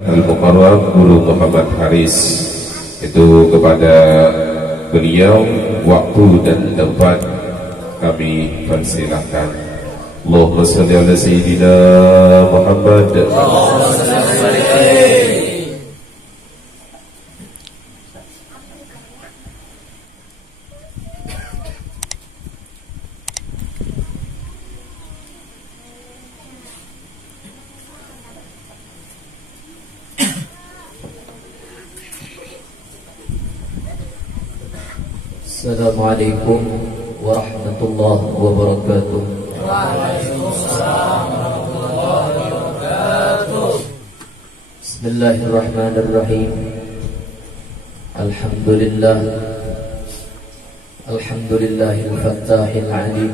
Al-Mukarram Guru Muhammad Haris, itu kepada beliau waktu dan tempat kami persilahkan. Allahumma salli ala Sayyidina Muhammad. Assalamualaikum warahmatullahi wabarakatuh. Waalaikumsalam warahmatullahi wabarakatuh. Bismillahirrahmanirrahim. Alhamdulillah. Alhamdulillahil fattahil alim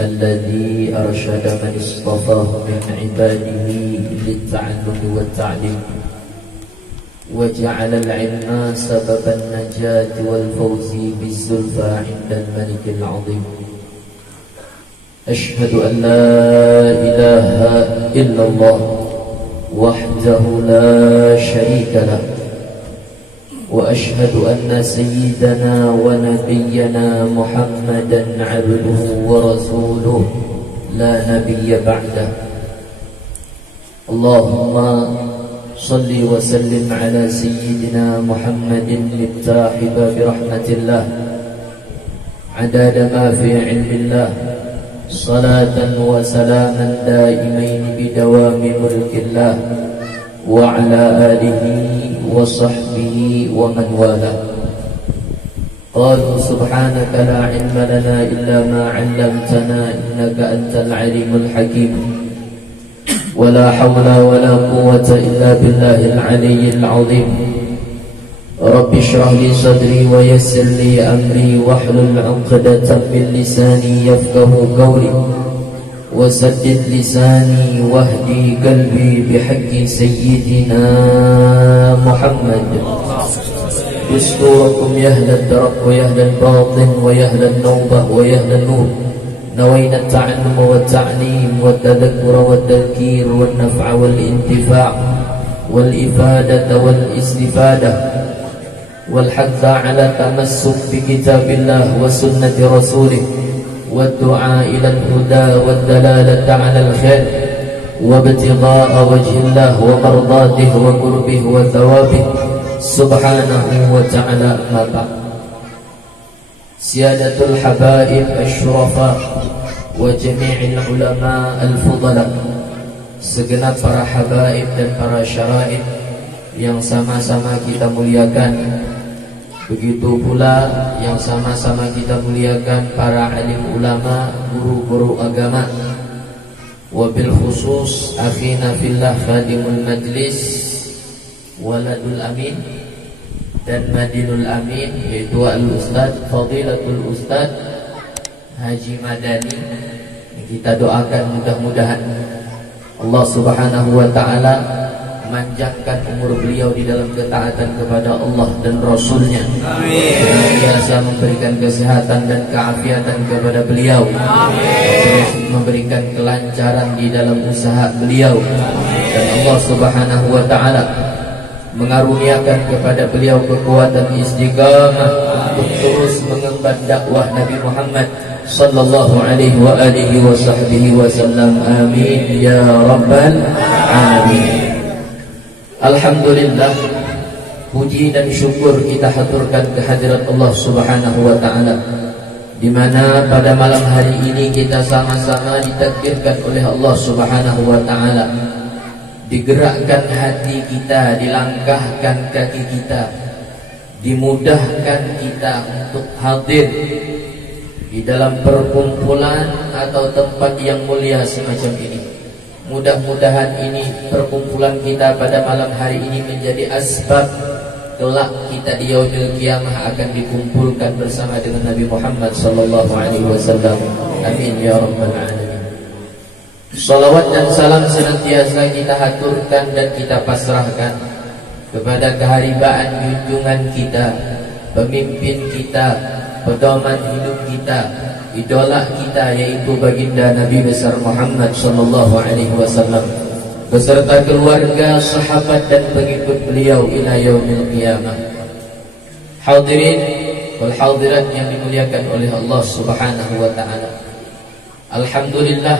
alladzi arsyada man istafahu min ibadihi lit-ta'allumi wat-ta'lim وجعل العلم سبب النجاة والفوز بالزلفى عند الملك العظيم. أشهد أن لا إله إلا الله وحده لا شريك له، وأشهد أن سيدنا ونبينا محمدا عبده ورسوله لا نبي بعده. اللهم صل وسلم على سيدنا محمد مفتاح باب رحمة الله عدد ما في علم الله، صلاة وسلاما دائمين بدوام ملك الله، وعلى آله وصحبه ومن والاه. قالوا سبحانك لا علم لنا إلا ما علمتنا إنك أنت العليم الحكيم، ولا حول ولا قوة إلا بالله العلي العظيم. رب اشرح لي صدري ويسر لي أمري واحلل عقدة من لساني يفقه قولي، وسدد لساني واهدي قلبي بحق سيدنا محمد. دستوركم يا أهل الدرك ويا أهل الباطن ويا أهل النوبة ويا أهل النور، نوينا التعلم والتعليم والتذكر والتذكير والنفع والانتفاع والإفادة والاستفادة والحث على التمسك بكتاب الله وسنة رسوله والدعاء إلى الهدى والدلالة على الخير وابتغاء وجه الله ومرضاته وقربه وثوابه سبحانه وتعالى. ما بعد. Siyadatul habaib asyurafa wa jami'il ulama al-fudala, segenap para habaib dan para syaraid yang sama-sama kita muliakan, begitu pula yang sama-sama kita muliakan para alim ulama, guru-guru agama, wabil khusus akhina fillah khadimul majlis waladul amin dan Madinul Amin, yaitu Al-Ustaz Fadilatul Ustaz Haji Madani. Kita doakan mudah-mudahan Allah Subhanahu wa ta'ala memanjangkan umur beliau di dalam ketaatan kepada Allah dan Rasulnya. Amin. Biasa memberikan kesehatan dan keafiatan kepada beliau. Amin. Memberikan kelancaran di dalam usaha beliau. Amin. Dan Allah Subhanahu wa ta'ala mengaruniakan kepada beliau kekuatan istiqamah untuk terus mengemban dakwah Nabi Muhammad sallallahu alaihi wa alihi wa sahbihi wasallam. Amin ya rabbal alamin. Alhamdulillah, puji dan syukur kita haturkan kehadirat Allah Subhanahu wa taala, di mana pada malam hari ini kita sama-sama ditakdirkan oleh Allah Subhanahu wa taala, digerakkan hati kita, dilangkahkan kaki kita, dimudahkan kita untuk hadir di dalam perkumpulan atau tempat yang mulia semacam ini. Mudah-mudahan ini perkumpulan kita pada malam hari ini menjadi asbab kelak kita di yaumil qiyamah akan dikumpulkan bersama dengan Nabi Muhammad sallallahu alaihi wasallam. Amin ya rabbal alamin. Salawat dan salam senantiasa kita haturkan dan kita pasrahkan kepada keharibaan junjungan kita, pemimpin kita, pedoman hidup kita, idola kita, yaitu baginda Nabi besar Muhammad sallallahu alaihi wasallam. beserta keluarga, sahabat dan pengikut beliau ila yaumil qiyamah. Hadirin wal hadirat yang dimuliakan oleh Allah Subhanahu wa taala. Alhamdulillah,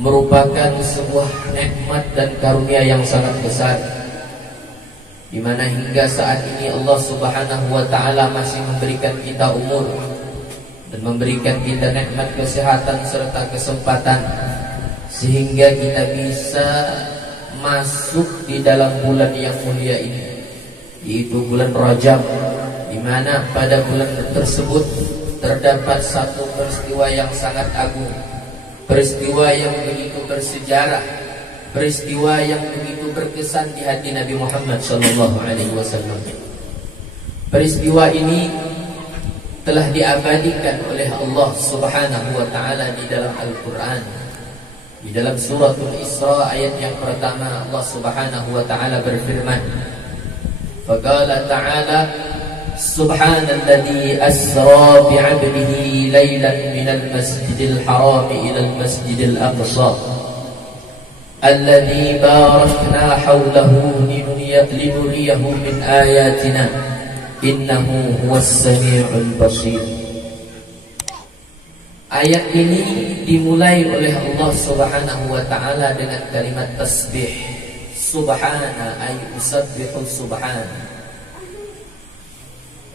merupakan sebuah nikmat dan karunia yang sangat besar, di mana hingga saat ini Allah Subhanahu wa taala masih memberikan kita umur dan memberikan kita nikmat kesehatan serta kesempatan, sehingga kita bisa masuk di dalam bulan yang mulia ini, yaitu bulan Rajab, di mana pada bulan tersebut terdapat satu peristiwa yang sangat agung, peristiwa yang begitu bersejarah, peristiwa yang begitu berkesan di hati Nabi Muhammad SAW. Peristiwa ini telah diabadikan oleh Allah Subhanahu wa taala di dalam Al-Qur'an. Di dalam suratul Isra ayat yang pertama, Allah Subhanahu wa taala berfirman, faqala ta'ala subhanalladzi asra bi'abdihi laylan minal masjidil haram ilal masjidil aqsa alladzi barakna hawlahu linuriyahu min ayatina innahu huwas sami'ul basir. Ayat ini dimulai oleh Allah Subhanahu wa taala dengan kalimat tasbih. Subhana ay usabbihu subhana.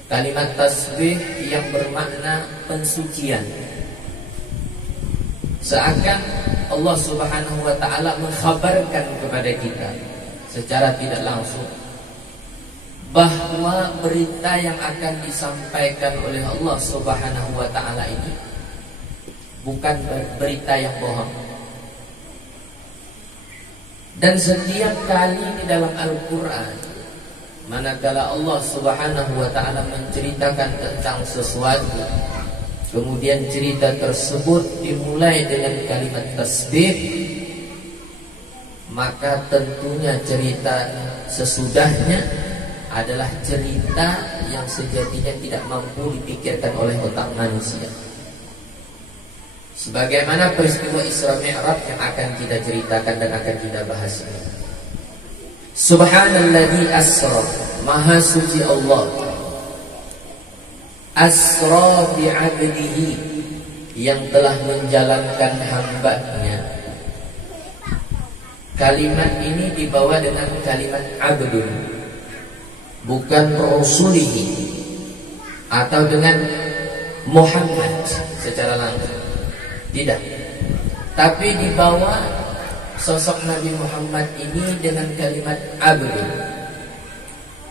Kalimat tasbih yang bermakna pensucian. Seakan Allah Subhanahu wa taala mengkhabarkan kepada kita secara tidak langsung bahwa berita yang akan disampaikan oleh Allah Subhanahu wa taala ini bukan berita yang bohong. Dan setiap kali di dalam Al-Quran, manakala Allah Subhanahu wa ta'ala menceritakan tentang sesuatu, kemudian cerita tersebut dimulai dengan kalimat tasbih, maka tentunya cerita sesudahnya adalah cerita yang sejatinya tidak mampu dipikirkan oleh otak manusia. Sebagaimana peristiwa Isra Mi'raj yang akan kita ceritakan dan akan kita bahas ini. Subhanalladzi asra, maha suci Allah, asra bi'abdihi, yang telah menjalankan hambanya. Kalimat ini dibawa dengan kalimat abdun, bukan rasulihi atau dengan Muhammad secara langsung. Tidak, tapi dibawa sosok Nabi Muhammad ini dengan kalimat abdun.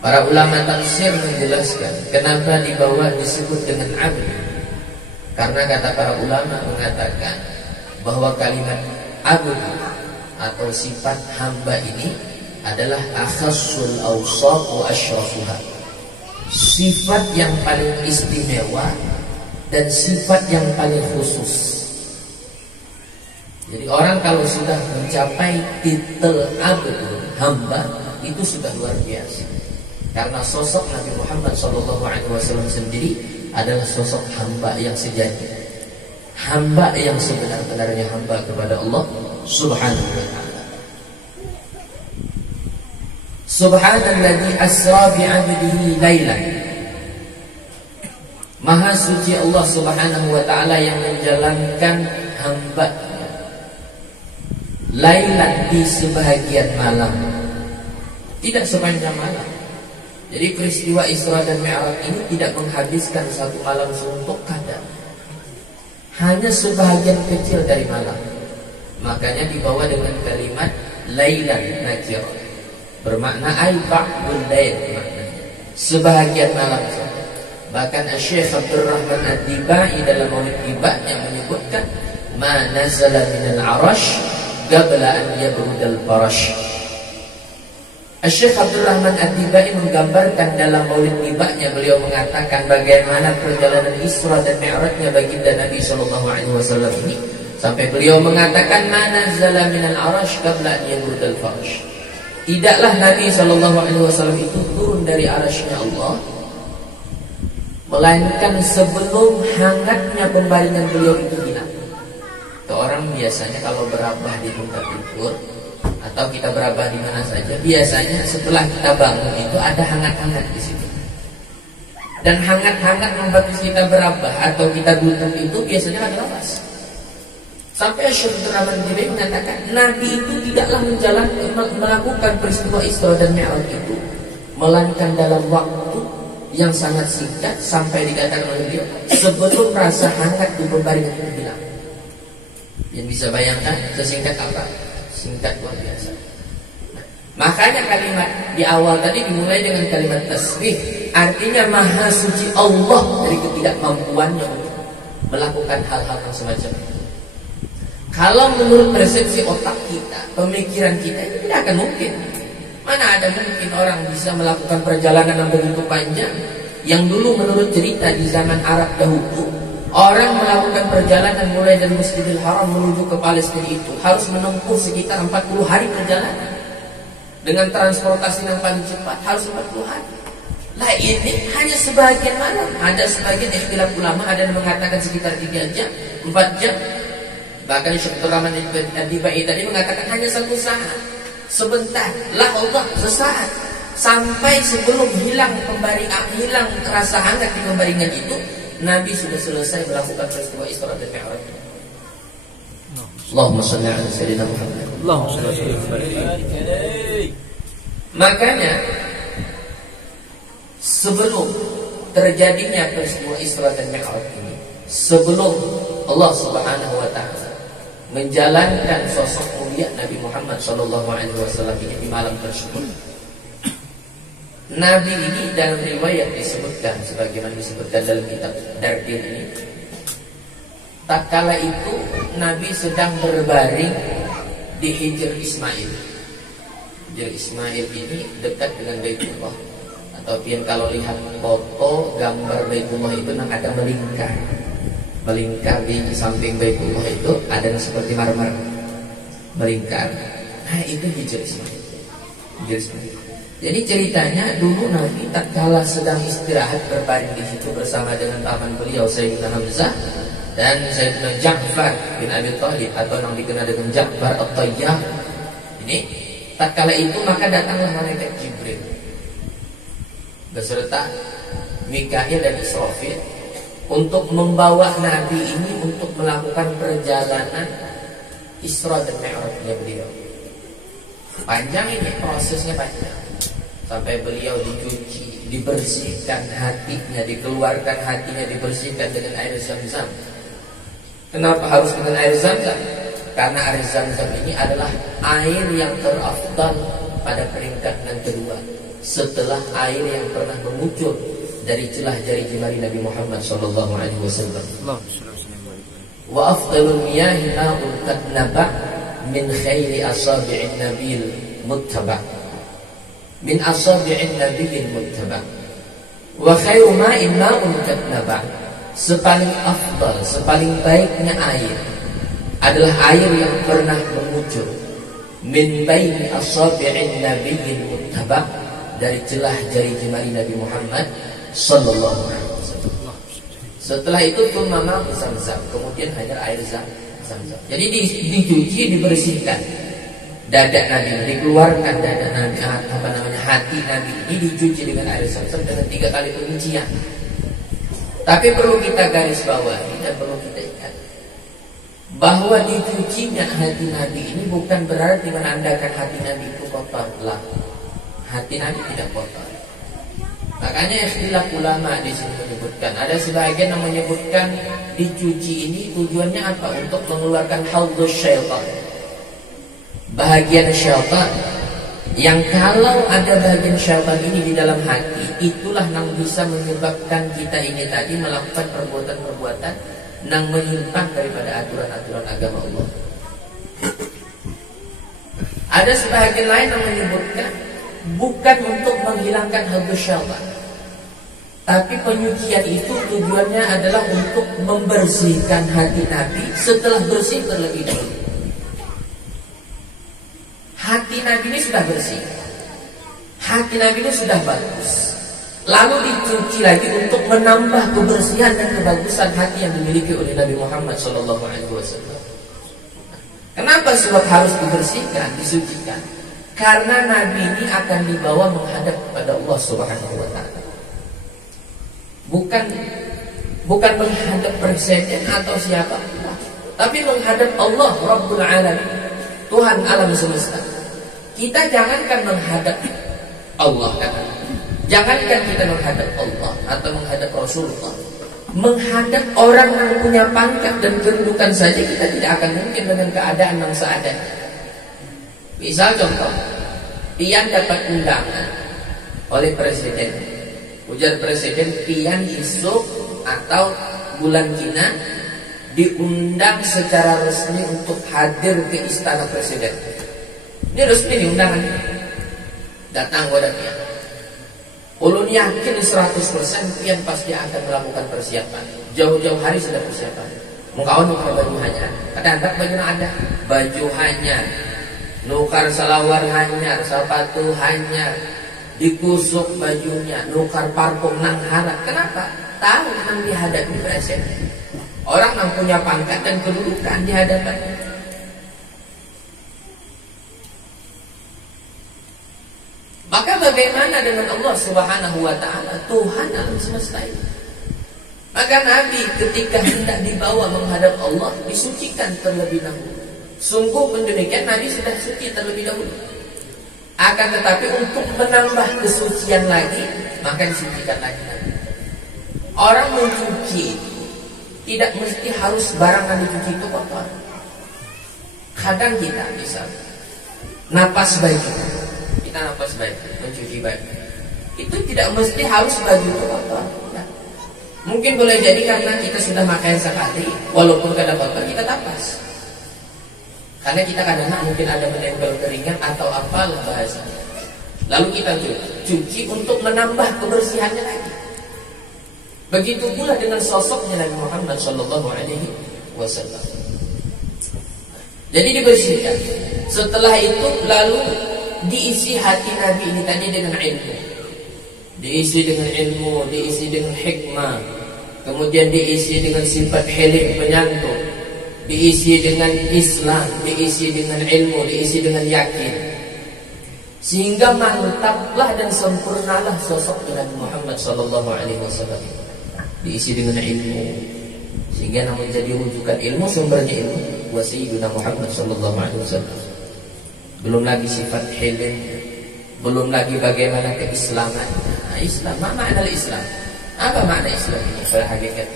Para ulama tafsir menjelaskan kenapa dibawa disebut dengan abdun, karena kata para ulama mengatakan bahwa kalimat abdun atau sifat hamba ini adalah akhassul awsaf wa asyrafuha, sifat yang paling istimewa dan sifat yang paling khusus. Jadi orang kalau sudah mencapai titel abdul, hamba, itu sudah luar biasa. Karena sosok Nabi Muhammad SAW sendiri adalah sosok hamba yang sejati, hamba yang sebenar-benarnya hamba kepada Allah Subhanahu wa ta'ala. Subhanalladzi asra bi'abdihi laylan, maha suci Allah Subhanahu wa ta'ala yang menjalankan hamba laylan, di sebahagian malam, tidak sepanjang malam. Jadi peristiwa Isra dan Mi'raj ini tidak menghabiskan satu malam suntuk kadang, hanya sebahagian kecil dari malam. Makanya dibawa dengan kalimat laylan nakir, bermakna ay ba'dul lail, sebahagian malam saja. Bahkan Syekh Abdul Rahman Ad-Dibai dalam maulid ibadahnya menyebutkan ma nazala minal arash qabla an yabrudal farash. Syekh Abdul Rahman Ad-Dibai menggambarkan dalam maulid ibadahnya, beliau mengatakan bagaimana perjalanan Isra dan Mi'rajnya baginda Nabi SAW ini, sampai beliau mengatakan ma nazala minal arash qabla an yabrudal farash. Tidaklah Nabi SAW itu turun dari arasy-Nya Allah, melainkan sebelum hangatnya pembaringan beliau itu hilang. Orang biasanya kalau berabah di tempat tidur, atau kita berabah di mana saja, biasanya setelah kita bangun itu ada hangat-hangat di situ. Dan hangat-hangat membuat kita berabah atau kita duduk itu biasanya ada lawas. Sampai Syekh Abdurrahman Jibril mengatakan Nabi itu tidaklah melakukan peristiwa Isra dan Mi'raj itu melainkan dalam waktu yang sangat singkat, sampai dikatakan oleh beliau sebelum rasa hangat di pembaringan itu hilang. Yang bisa bayangkan sesingkat apa? Singkat luar biasa. Makanya kalimat di awal tadi dimulai dengan kalimat tasbih, artinya maha suci Allah dari ketidakmampuannya untuk melakukan hal-hal yang semacam itu. Kalau menurut persepsi otak kita, pemikiran kita, itu tidak akan mungkin. Mana ada mungkin orang bisa melakukan perjalanan yang begitu panjang. Yang dulu menurut cerita di zaman Arab dahulu, orang melakukan perjalanan mulai dari Masjidil Haram menuju ke Palestina itu harus menempuh sekitar 40 hari perjalanan. Dengan transportasi yang paling cepat harus 40 hari. Lah ini hanya sebagian malam. Ada sebagian ikhtilaf ulama, ada yang mengatakan sekitar 3 jam, 4 jam. Bahkan Syekh Abdurrahman Ad-Dibai tadi mengatakan hanya 1 saat. Sebentar, lah Allah, sesaat. Sampai sebelum hilang rasa hangat di pembaringan itu, Nabi sudah selesai melakukan peristiwa Isra dan Mi'raj. Allahumma shalli ala sayyidina Muhammad. Allahumma shalli ala. Makanya sebelum terjadinya peristiwa Isra dan Mi'raj ini, sebelum Allah Subhanahu wa taala menjalankan sosok mulia Nabi Muhammad SAW ini di malam tersebut, Nabi ini dalam riwayat disebutkan sebagaimana disebutkan dalam kitab Dardin ini, tatkala itu Nabi sedang berbaring di Hijr Ismail. Hijr Ismail ini dekat dengan Baitullah, atau kalau lihat foto gambar Baitullah itu ada melingkar di samping Baitullah itu ada seperti marmer melingkar. Nah itu Hijr Ismail. Jadi ceritanya dulu Nabi tatkala sedang istirahat berbaring di situ bersama dengan paman beliau Sayyidina Hamzah dan Sayyidina Ja'far bin Abi Thalib atau yang dikenal dengan Ja'far At-Tayyar. Ini tatkala itu maka datanglah malaikat Jibril beserta Mikail dan Israfil untuk membawa Nabi ini untuk melakukan perjalanan Isra dan Mi'rajnya beliau. Panjang ini, prosesnya panjang. Sampai beliau dicuci, dibersihkan hatinya, dikeluarkan hatinya, dibersihkan dengan air Zam-Zam. Kenapa harus dengan air Zam-Zam? Karena air Zam-Zam ini adalah air yang terafdal pada peringkat yang kedua setelah air yang pernah mengucur dari celah jari jemari Nabi Muhammad SAW. Wa afdalul miyahi ma'un qad naba' min khairi asabi'in nabil muttaba' min asabi'in nabil muttaba' wa khairu ma'in ma'un qad naba'. Sepaling afdal, sepaling baiknya air adalah air yang pernah mengucur min baini asabi'in nabil muttaba', dari celah jari jemari Nabi Muhammad sallallahu alaihi wasallam. Setelah itu tumama Zam-Zam, kemudian hanya air Zam-Zam. Jadi dicuci, dibersihkan dada Nabi, dikeluarkan dada Nabi, hati Nabi ini dicuci dengan air Zam-Zam dengan 3 kali penyucian. Tapi perlu kita garis bawahi dan perlu kita ingat bahwa dicucinya hati Nabi ini bukan berarti menandakan hati Nabi itu kotor. Lah, hati Nabi tidak kotor. Makanya istilah ulama di sini menyebutkan, ada sebagian yang menyebutkan dicuci ini tujuannya apa? Untuk mengeluarkan haudus syaitan, bahagian syaitan, yang kalau ada bahagian syaitan ini di dalam hati, itulah yang bisa menyebabkan kita ini tadi melakukan perbuatan-perbuatan yang menyimpang daripada aturan-aturan agama Allah. Ada sebagian lain yang menyebutkan bukan untuk menghilangkan haudus syaitan, tapi penyucian itu tujuannya adalah untuk membersihkan hati Nabi setelah bersih terlebih dahulu. Hati Nabi ini sudah bersih, hati Nabi ini sudah bagus, lalu dicuci lagi untuk menambah kebersihan dan kebagusan hati yang dimiliki oleh Nabi Muhammad SAW. Kenapa? Sebab harus dibersihkan, disucikan. Karena Nabi ini akan dibawa menghadap kepada Allah Subhanahu wa Ta'ala. Bukan menghadap presiden atau siapa, tapi menghadap Allah Rabbul Alamin, Tuhan alam semesta. Kita jangankan menghadap Allah, jangankan kita menghadap Allah atau menghadap Rasulullah, menghadap orang yang punya pangkat dan kedudukan saja kita tidak akan mungkin dengan keadaan yang seadanya. Misal contoh, pian dapat undangan oleh presiden, ujar presiden, pian esok atau bulan Cina diundang secara resmi untuk hadir ke istana presiden. Ini resmi nih undangannya. Datang kepada pian. Ulun yakin 100% pian pasti akan melakukan persiapan. Jauh-jauh hari sudah persiapan. Mengkawan nukar baju hanyar. Kadang-kadang baju ada. Baju hanyar. Nukar salawar hanyar. Sepatu hanyar. Dikusuk bajunya. Nukar parfum nang harap. Kenapa? Tahu nang dihadapi presiden. Orang yang punya pangkat dan kedudukan di hadapannya. Maka bagaimana dengan Allah Subhanahu wa Ta'ala, Tuhan alam semesta ini? Maka Nabi ketika hendak dibawa menghadap Allah disucikan terlebih dahulu. Sungguh demikian, Nabi sudah suci terlebih dahulu. Akan tetapi untuk menambah kesucian lagi, maka disucikan lagi. Orang mencuci tidak mesti harus barang yang dicuci itu kotor. Kadang kita bisa napas baju, kita napas baju, mencuci baju, itu tidak mesti harus baju itu kotor. Nah, mungkin boleh jadi karena kita sudah makan sekali, walaupun kadang kotor kita tapas. Karena kita kadang-kadang mungkin ada menempel keringat atau apalah bahasa. Lalu kita cuci untuk menambah kebersihannya lagi. Begitu pula dengan sosoknya Nabi Muhammad Sallallahu Alaihi Wasallam. Jadi dibersihkan. Setelah itu lalu diisi hati Nabi ini tadi dengan ilmu. Diisi dengan ilmu, diisi dengan hikmah. Kemudian diisi dengan sifat hilim penyantun. Diisi dengan Islam, diisi dengan ilmu, diisi dengan yakin. Sehingga mantaplah dan sempurnalah sosok Nabi Muhammad Sallallahu Alaihi Wasallam. Diisi dengan ilmu, sehingga namun jadi rujukan ilmu, sumbernya ilmu wa sayyiduna Muhammad sallallahu alaihi wasallam. Belum lagi sifat hilm, belum lagi bagaimana keislaman. Islam, apa makna Islam? Apa makna Islam ini? Pada hakikat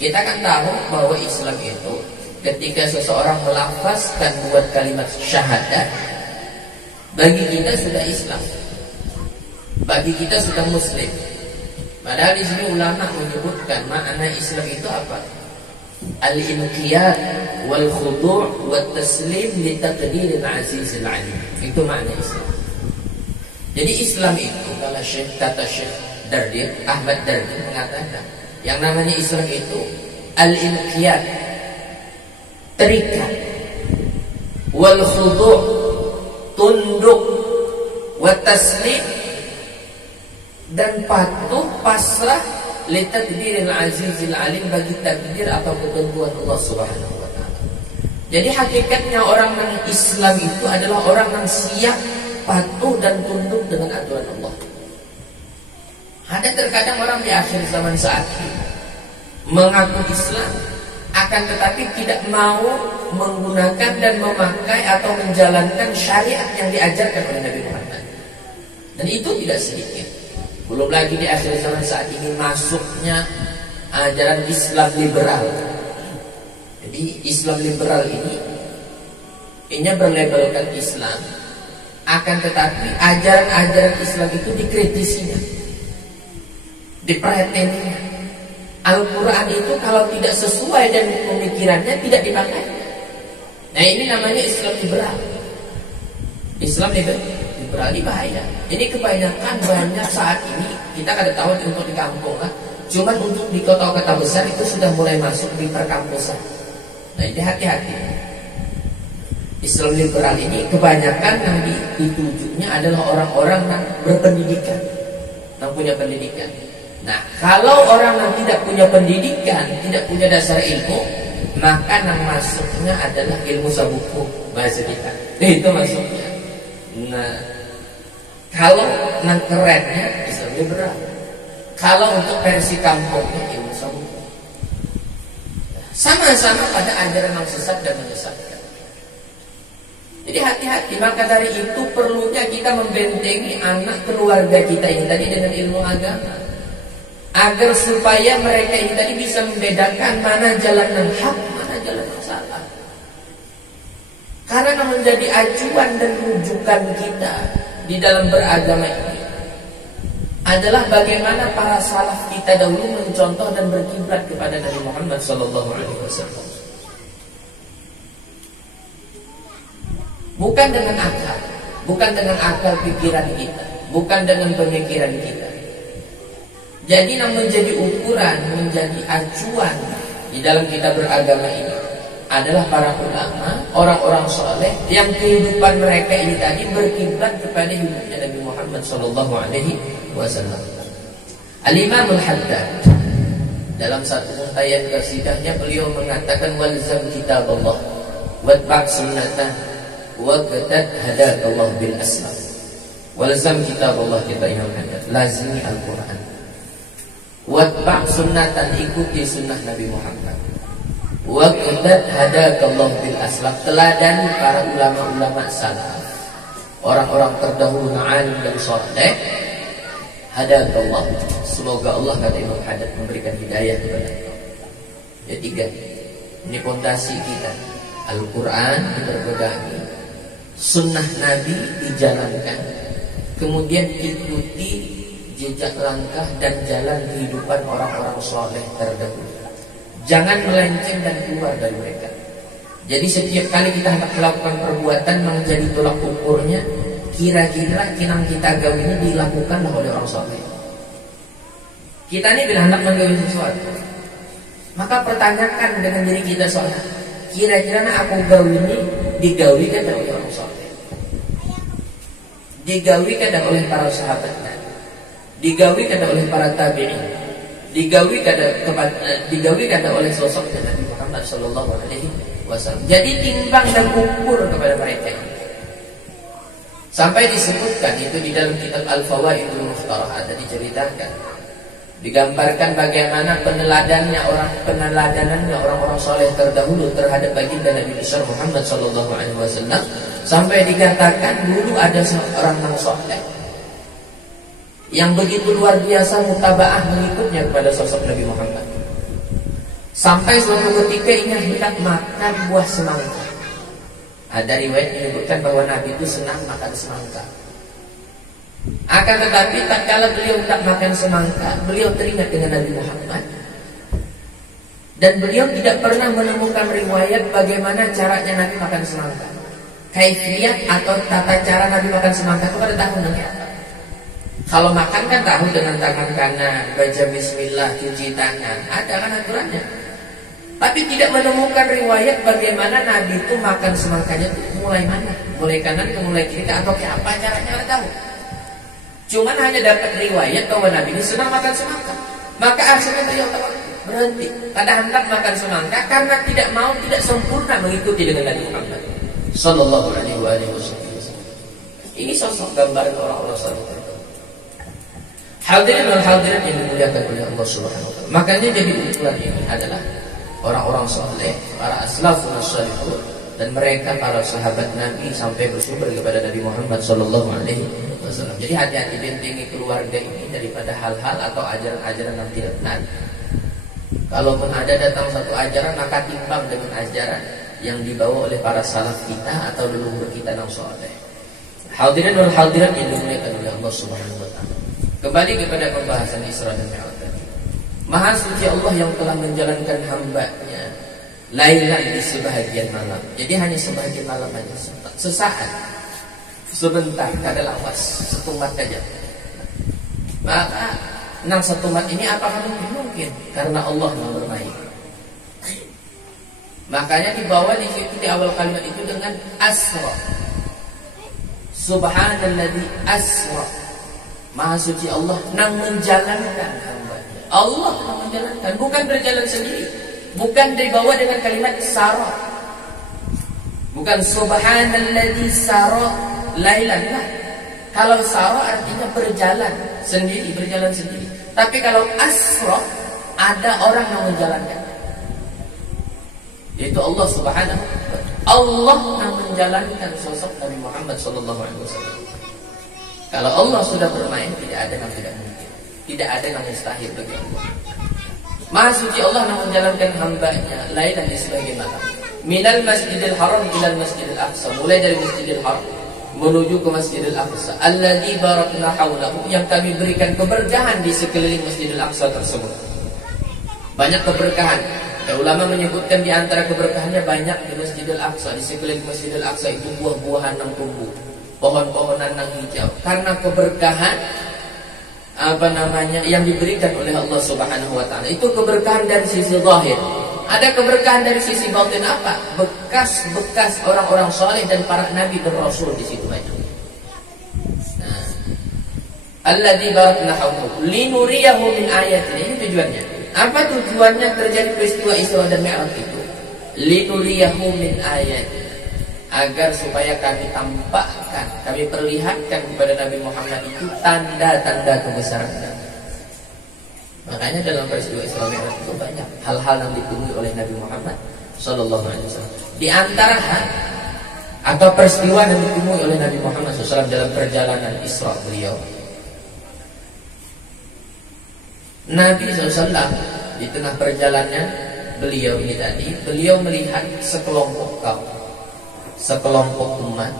kita kan tahu bahwa Islam itu ketika seseorang melafazkan buat kalimat syahadat, bagi kita sudah Islam, bagi kita sudah Muslim. Padahal di sini ulama menyebutkan makna Islam itu apa? Al-inqiyad wal khudu' wat taslim li taqdiril azizil alim. Itu makna Islam. Jadi Islam itu kalau kata Syekh Dardir, Ahmad Dardir mengatakan yang namanya Islam itu al-inqiyad, terikat, wal khudu', tunduk, wat taslim, dan patuh pasrah li taqdiril azizil alim, bagi takdir atau ketentuan Allah Subhanahu wa Ta'ala. Jadi hakikatnya orang yang Islam itu adalah orang yang siap patuh dan tunduk dengan aturan Allah. Ada terkadang orang di akhir zaman saat ini mengaku Islam, akan tetapi tidak mau menggunakan dan memakai atau menjalankan syariat yang diajarkan oleh Nabi Muhammad. Dan itu tidak sedikit. Belum lagi di akhir zaman saat ini masuknya ajaran Islam liberal. Jadi Islam liberal ini berlabelkan Islam, akan tetapi ajaran-ajaran Islam itu dikritisinya, dipreteninya. Al-Quran itu kalau tidak sesuai dengan pemikirannya tidak dipakai. Nah ini namanya Islam liberal. Islam liberal ini bahaya. Jadi kebanyakan banyak saat ini kita kada tahu untuk di kampung lah. Cuman untuk di kota-kota besar itu sudah mulai masuk di perkampusan. Nah ini hati-hati. Islam liberal ini kebanyakan yang ditujuknya adalah orang-orang yang berpendidikan, yang punya pendidikan. Nah kalau orang yang tidak punya pendidikan, tidak punya dasar ilmu, maka yang masuknya adalah ilmu sabuku bahasa kita. Itu masuknya. Nah, kalau yang kerennya bisa lebih berat. Kalau untuk versi kampungnya ilmu sabuku, sama-sama pada ajaran yang sesat dan menyesatkan. Jadi hati-hati. Maka dari itu perlunya kita membentengi anak keluarga kita ini tadi dengan ilmu agama, agar supaya mereka ini tadi bisa membedakan mana jalan yang hak, mana jalan yang salah. Karena menjadi acuan dan rujukan kita di dalam beragama ini adalah bagaimana para salaf kita dahulu mencontoh dan berkiblat kepada Nabi Muhammad SAW. Bukan dengan akal, bukan dengan akal pikiran kita, bukan dengan pemikiran kita. Jadi yang menjadi ukuran, menjadi acuan di dalam kita beragama ini adalah para ulama, orang-orang soleh yang kehidupan mereka ini tadi berkiblat kepada hidupnya Nabi Muhammad SAW. Al-Imam Al-Haddad dalam satu muntayan qasidahnya beliau mengatakan walzam kitab Allah watba' sunnatan waqtad hadakallah bil aslam. Walzam kitab Allah kita Imam Haddad, lazimi Al-Quran, watba' sunnatan, ikuti sunnah Nabi Muhammad, waqtad hadakallah bil aslam, teladani para ulama-ulama salaf, orang-orang terdahulu alim dan saleh. Hadakallah, semoga Allah kata Imam Haddad memberikan hidayah kepada kita. Ya, tiga. Ini fondasi kita. Al-Quran diperpegangi, sunnah Nabi dijalankan, kemudian ikuti jejak langkah dan jalan kehidupan orang-orang soleh terdahulu. Jangan melenceng dan keluar dari mereka. Jadi setiap kali kita hendak melakukan perbuatan menjadi tolak ukurnya, kira-kira kinang kita gawe ini dilakukan oleh orang soleh. Kita ini bila hendak menggawe sesuatu, maka pertanyakan dengan diri kita soalnya, kira-kira aku gawe ini digawi kan oleh orang soleh, digawi kan oleh para sahabatnya, digawi kan oleh para tabi'in, digawi kan oleh sosok Nabi Muhammad SAW. Jadi timbang dan ukur kepada mereka ini. Sampai disebutkan itu di dalam kitab Al-Fawaidul Mukhtarah, ada diceritakan, digambarkan bagaimana peneladanannya orang-orang soleh terdahulu terhadap baginda Nabi besar Muhammad SAW. Sampai dikatakan dulu ada seorang yang soleh yang begitu luar biasa mutabaah mengikutnya kepada sosok Nabi Muhammad. Sampai suatu ketika ia hendak makan buah semangka. Ada riwayat menyebutkan bahwa Nabi itu senang makan semangka. Akan tetapi tatkala beliau hendak makan semangka, beliau teringat dengan Nabi Muhammad, dan beliau tidak pernah menemukan riwayat bagaimana caranya Nabi makan semangka. Kaifiyah atau tata cara Nabi makan semangka itu pada tahu nanti. Kalau makan kan tahu dengan tangan kanan, baca bismillah, cuci tangan, ada kan aturannya. Tapi tidak menemukan riwayat bagaimana Nabi itu makan semangkanya itu mulai mana, mulai kanan ke mulai kiri atau kayak apa caranya, tidak tahu. Cuman hanya dapat riwayat bahwa Nabi ini senang makan semangka. Maka akhirnya beliau berhenti, kada hendak makan semangka karena tidak sempurna mengikuti dengan Nabi Muhammad Sallallahu Alaihi Wasallam. Ini sosok gambaran orang-orang saleh. Hadirin dan hadirat yang dimuliakan oleh Allah Subhanahu wa taala. Makanya jadi ukuran ini adalah orang-orang saleh, para aslafun salihun, dan mereka para sahabat Nabi sampai bersumber kepada Nabi Muhammad sallallahu alaihi wasallam. Jadi hati-hati bentengi keluarga ini daripada hal-hal atau ajaran-ajaran yang tidak benar. Kalaupun ada datang satu ajaran, maka timbang dengan ajaran yang dibawa oleh para salaf kita atau leluhur kita yang saleh. Hadirin wal hadirat yang dimuliakan oleh Allah Subhanahu wa taala. Kembali kepada pembahasan Isra dan Mi'raj tadi. Maha suci Allah yang telah menjalankan hamba-Nya lailan di sebahagian malam. Jadi hanya sebahagian malam saja, sesaat, sebentar, kada lawas, setumat saja. Maka nang setumat ini apakah mungkin? Karena Allah yang bermain. Makanya dibawa di situ di awal kalimat itu dengan asra. Subhanalladzi asra. Maha suci Allah yang menjalankan hamba-Nya. Allah yang menjalankan, bukan berjalan sendiri. bukan dibawa dengan kalimat sara. Bukan subhanalladzi sara lailan. Kalau sara artinya berjalan sendiri. Tapi kalau asra ada orang yang menjalankan. Yaitu Allah Subhanahu wa ta'ala. Allah yang menjalankan sosok Nabi Muhammad SAW. Kalau Allah sudah bermain, tidak ada yang tidak mungkin, tidak ada yang mustahil bagi Allah. Maha suci Allah yang menjalankan hambanya lailan di sebagian malam. Minal masjidil haram ilal masjidil aqsa, mulai dari masjidil haram menuju ke masjidil aqsa. Alladzi barakna haulahu, yang kami berikan keberkahan di sekeliling masjidil aqsa tersebut. Banyak keberkahan. Ulama menyebutkan di antara keberkahannya banyak di Masjidil Aqsa. Di sekeliling Masjidil Aqsa itu buah-buahan yang tumbuh, pohon-pohonan yang hijau, karena keberkahan yang diberikan oleh Allah Subhanahu wa ta'ala. Itu keberkahan dari sisi zahir. Ada keberkahan dari sisi batin apa? Bekas-bekas orang-orang saleh dan para nabi dan rasul di situ banyak. Nah, alladzi barakna hawlahu linuriyahu min ayatina. Ini tujuannya. Apa tujuannya terjadi peristiwa Isra dan Mi'raj itu? Linuriyahu min ayatina, agar supaya kami tampakkan, kami perlihatkan kepada Nabi Muhammad itu tanda-tanda kebesaran kami. Makanya dalam peristiwa Isra Mi'raj itu banyak hal-hal yang ditemui oleh Nabi Muhammad sallallahu alaihi wasallam. Di antara hal atau peristiwa yang ditemui oleh Nabi Muhammad SAW dalam perjalanan Isra beliau, Nabi SAW di tengah perjalanan beliau ini tadi, beliau melihat sekelompok kaum, sekelompok umat.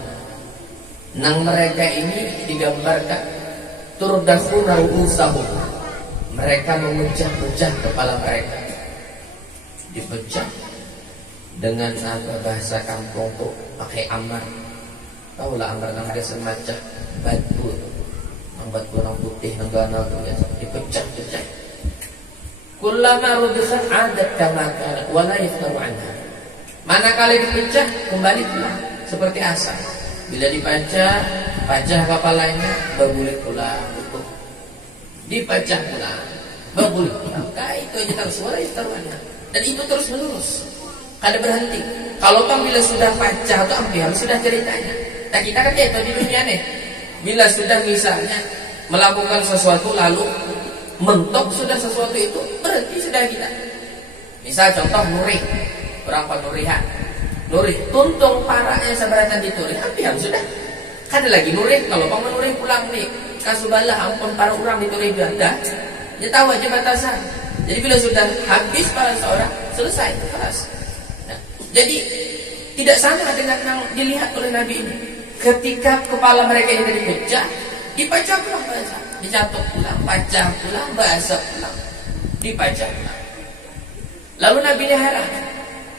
Nang mereka ini digambarkan turdakhuna ru'usahum, mereka memecah-pecah kepala mereka, dipecah dengan bahasa kampung tuh pakai amar. Tahu lah amar namanya semacam batu, batu orang putih negara tuh ya, dipecah-pecah. Kullama rudikhat adat kama kanat wa la yaftaru anha. Manakala dipecah kembali pulang seperti asal. Bila dipecah, pecah kepalanya, bergulir pulang, utuh. Dipecah pulang, bergulir pulang. Itu aja terus, wa la yaftaru anha. Dan itu terus menerus. Kada berhenti. Kalau kan bila sudah pecah atau hampir sudah ceritanya. Nah kita kan itu di dunia nih. Bila sudah misalnya melakukan sesuatu lalu mentok sudah sesuatu itu, berhenti sudah kita. Misal contoh nurih, berapa nurihan, nurih tuntung paraknya seberatan diturih, hampir sudah. Kada lagi nurih, kalau kamu nurih pulang nih, kasubalah ampun para orang diturih dah. Dia tahu aja batasan. Jadi bila sudah habis para seorang, selesai, kelas. Nah, jadi tidak sama dengan yang dilihat oleh Nabi ini. Ketika kepala mereka ini dipecah, dipecah pulang bahasa, dicatok pulang, pecah pulang, bahasa pulang, dipecah pulang. Lalu Nabi ini heran,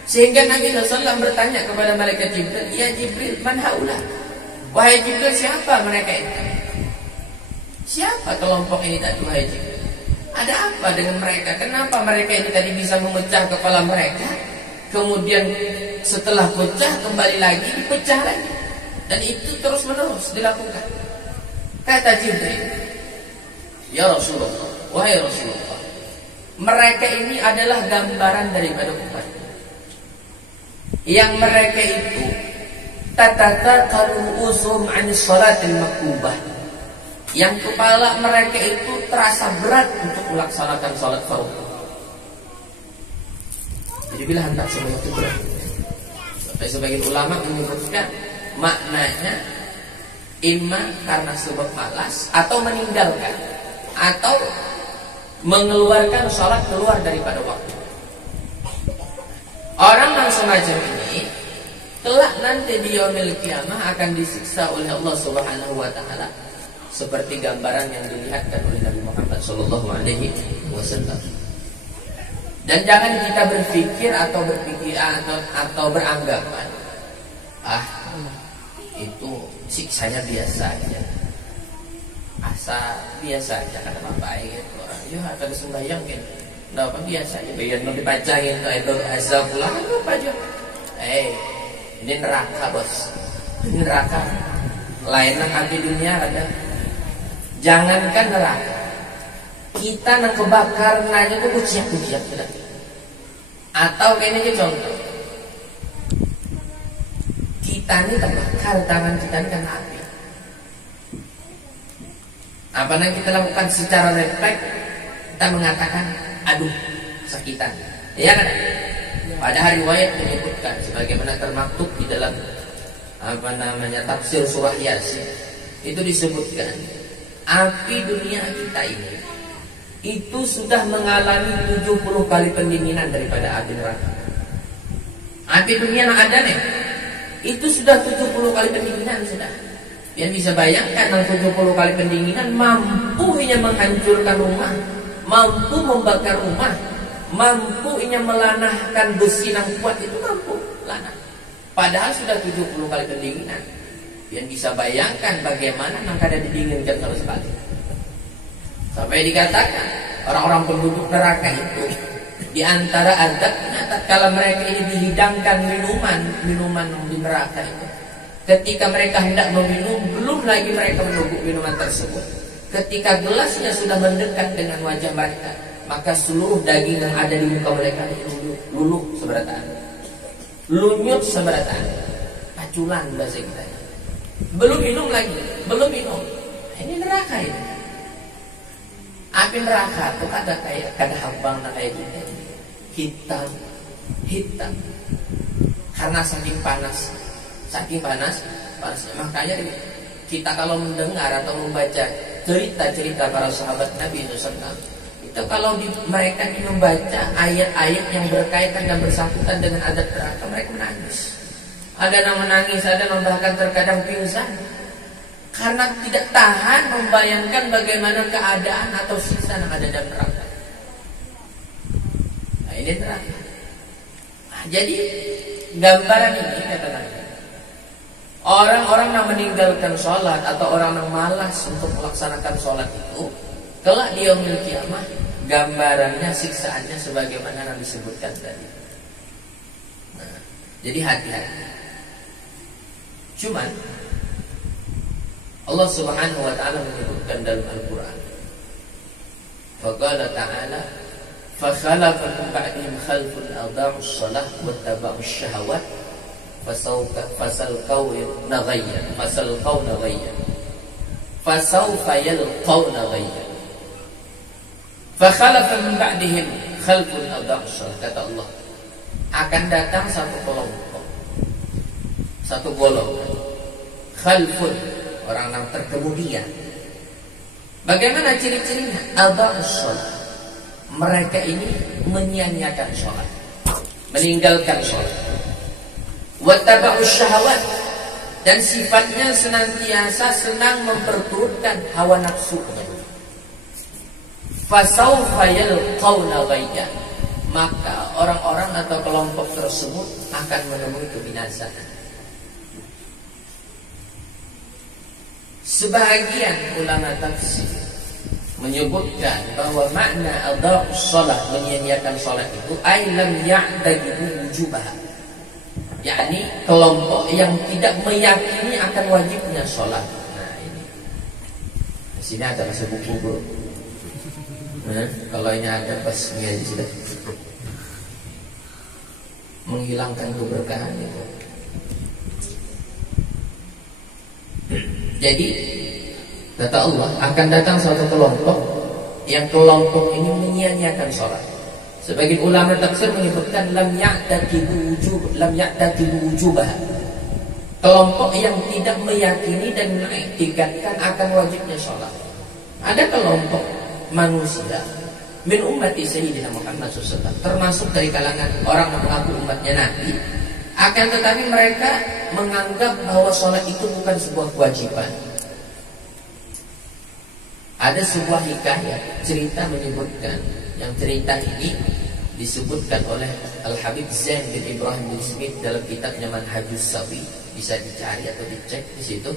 sehingga Nabi SAW bertanya kepada malaikat Jibril, ya Jibril, man haula? Wahai Jibril, siapa mereka ini? Siapa kelompok ini tadi, wahai Jibril? Ada apa dengan mereka? Kenapa mereka ini tadi bisa memecah kepala mereka, kemudian setelah pecah kembali lagi, dipecah lagi, dan itu terus menerus dilakukan. Kata Jibril, ya Rasulullah, wahai Rasulullah, mereka ini adalah gambaran daripada umat yang mereka itu tatataqaru usum anis salatil maktubah, yang kepala mereka itu terasa berat untuk melaksanakan salat fardu. Jadi bila hendak semua itu berat, sampai sebagian ulama menyebutkan maknanya imma karena sebab malas, atau meninggalkan, atau mengeluarkan sholat keluar daripada waktu. Orang yang semacam ini kelak nanti di yaumil qiyamah akan disiksa oleh Allah Subhanahu wa ta'ala seperti gambaran yang dilihatkan oleh Nabi Muhammad sallallahu alaihi wasallam. Dan jangan kita berpikir atau beranggapan, itu siksanya biasa aja, biasa aja, karena baik itu orang ya atau sembahyang kan, nggak apa biasa aja, biar nanti dipacangin itu asal pulang apa aja. Ini neraka bos, ini neraka. Lainan anti dunia ada. Jangankan neraka, kita nang kebakar nanya tuh kuciak sudah. Atau kayaknya contoh, kita ini terbakar, tangan kita ini kena api. Apa yang kita lakukan secara refleks? Kita mengatakan, aduh, sakitan. Ya kan? Padahal riwayat menyebutkan sebagaimana termaktub di dalam tafsir surah Yasin, itu disebutkan api dunia kita ini itu sudah mengalami 70 kali pendinginan daripada api neraka. Api dunia yang ada nih, itu sudah 70 kali pendinginan sudah. Yang bisa bayangkan 70 kali pendinginan mampu hanya menghancurkan rumah, mampu membakar rumah, mampu hanya melanahkan besi yang kuat, itu mampu lanah. Padahal sudah 70 kali pendinginan. Yang bisa bayangkan bagaimana yang kada didinginkan sama sekali. Sampai dikatakan orang-orang penduduk neraka itu di antara adabnya tatkala mereka ini dihidangkan minuman di neraka itu, ketika mereka hendak meminum, belum lagi mereka menunggu minuman tersebut, ketika gelasnya sudah mendekat dengan wajah mereka, maka seluruh daging yang ada di muka mereka itu luluh seberataan, lunyut seberataan, paculan bahasa kita. Belum minum lagi, belum minum. Ini neraka ini. Api neraka itu kada habang kayak gini, hitam. Karena saking panas. Makanya kita kalau mendengar atau membaca cerita-cerita para sahabat Nabi SAW, itu kalau mereka ini membaca ayat-ayat yang berkaitan dan bersangkutan dengan adab neraka, mereka menangis. Ada yang menangis, ada yang bahkan terkadang pingsan karena tidak tahan membayangkan bagaimana keadaan atau siksa yang ada dalam neraka. Nah, ini neraka. Nah, jadi gambaran ini katakan orang-orang yang meninggalkan sholat atau orang yang malas untuk melaksanakan sholat itu, kelak di yaumil kiamah gambarannya siksaannya sebagaimana yang disebutkan tadi. Nah, jadi hati-hati. Cuman Allah Subhanahu wa taala menyebutkan dalam Al-Qur'an, faqala ta'ala fakhalafa min ba'dihim khalfun adha'us shalah wattaba'us syahawat fasawfa yalqawna ghayya. Fakhalafa min ba'dihim khalfun adha'us shalah, kata Allah, akan datang satu kelompok, satu golongan, khalfun, orang yang terkemudian. Bagaimana ciri-cirinya? Adha'us shalah, mereka ini menyia-nyiakan sholat, meninggalkan sholat. Wattaba'us syahawat, dan sifatnya senantiasa senang memperturutkan hawa nafsunya. Fasawfa yalqawna ghayya, maka orang-orang atau kelompok tersebut akan menemui kebinasaan. Sebahagian ulama tafsir menyebutkan bahwa makna adha'us shalah, menyia-nyiakan salat itu ay lam ya'taqidu wujubaha, yakni kelompok yang tidak meyakini akan wajibnya salat. Nah, ini di sini ada rasa buku, bro. Nah, kalau ini ada pas ngaji sudah menghilangkan keberkahan itu. Jadi kata Allah, akan datang suatu kelompok yang kelompok ini menyia-nyiakan sholat. Sebagian ulama tafsir menyebutkan lam ya'taqidu wujubah, kelompok yang tidak meyakini dan mengiktikadkan akan wajibnya sholat. Ada kelompok manusia min ummati sayyidina Muhammad SAW, termasuk dari kalangan orang yang mengaku umatnya Nabi, akan tetapi mereka menganggap bahwa sholat itu bukan sebuah kewajiban. Ada sebuah hikayat, cerita menyebutkan, yang cerita ini disebutkan oleh Al-Habib Zain bin Ibrahim bin Smith dalam kitabnya Manhajus Sawi, bisa dicari atau dicek di situ.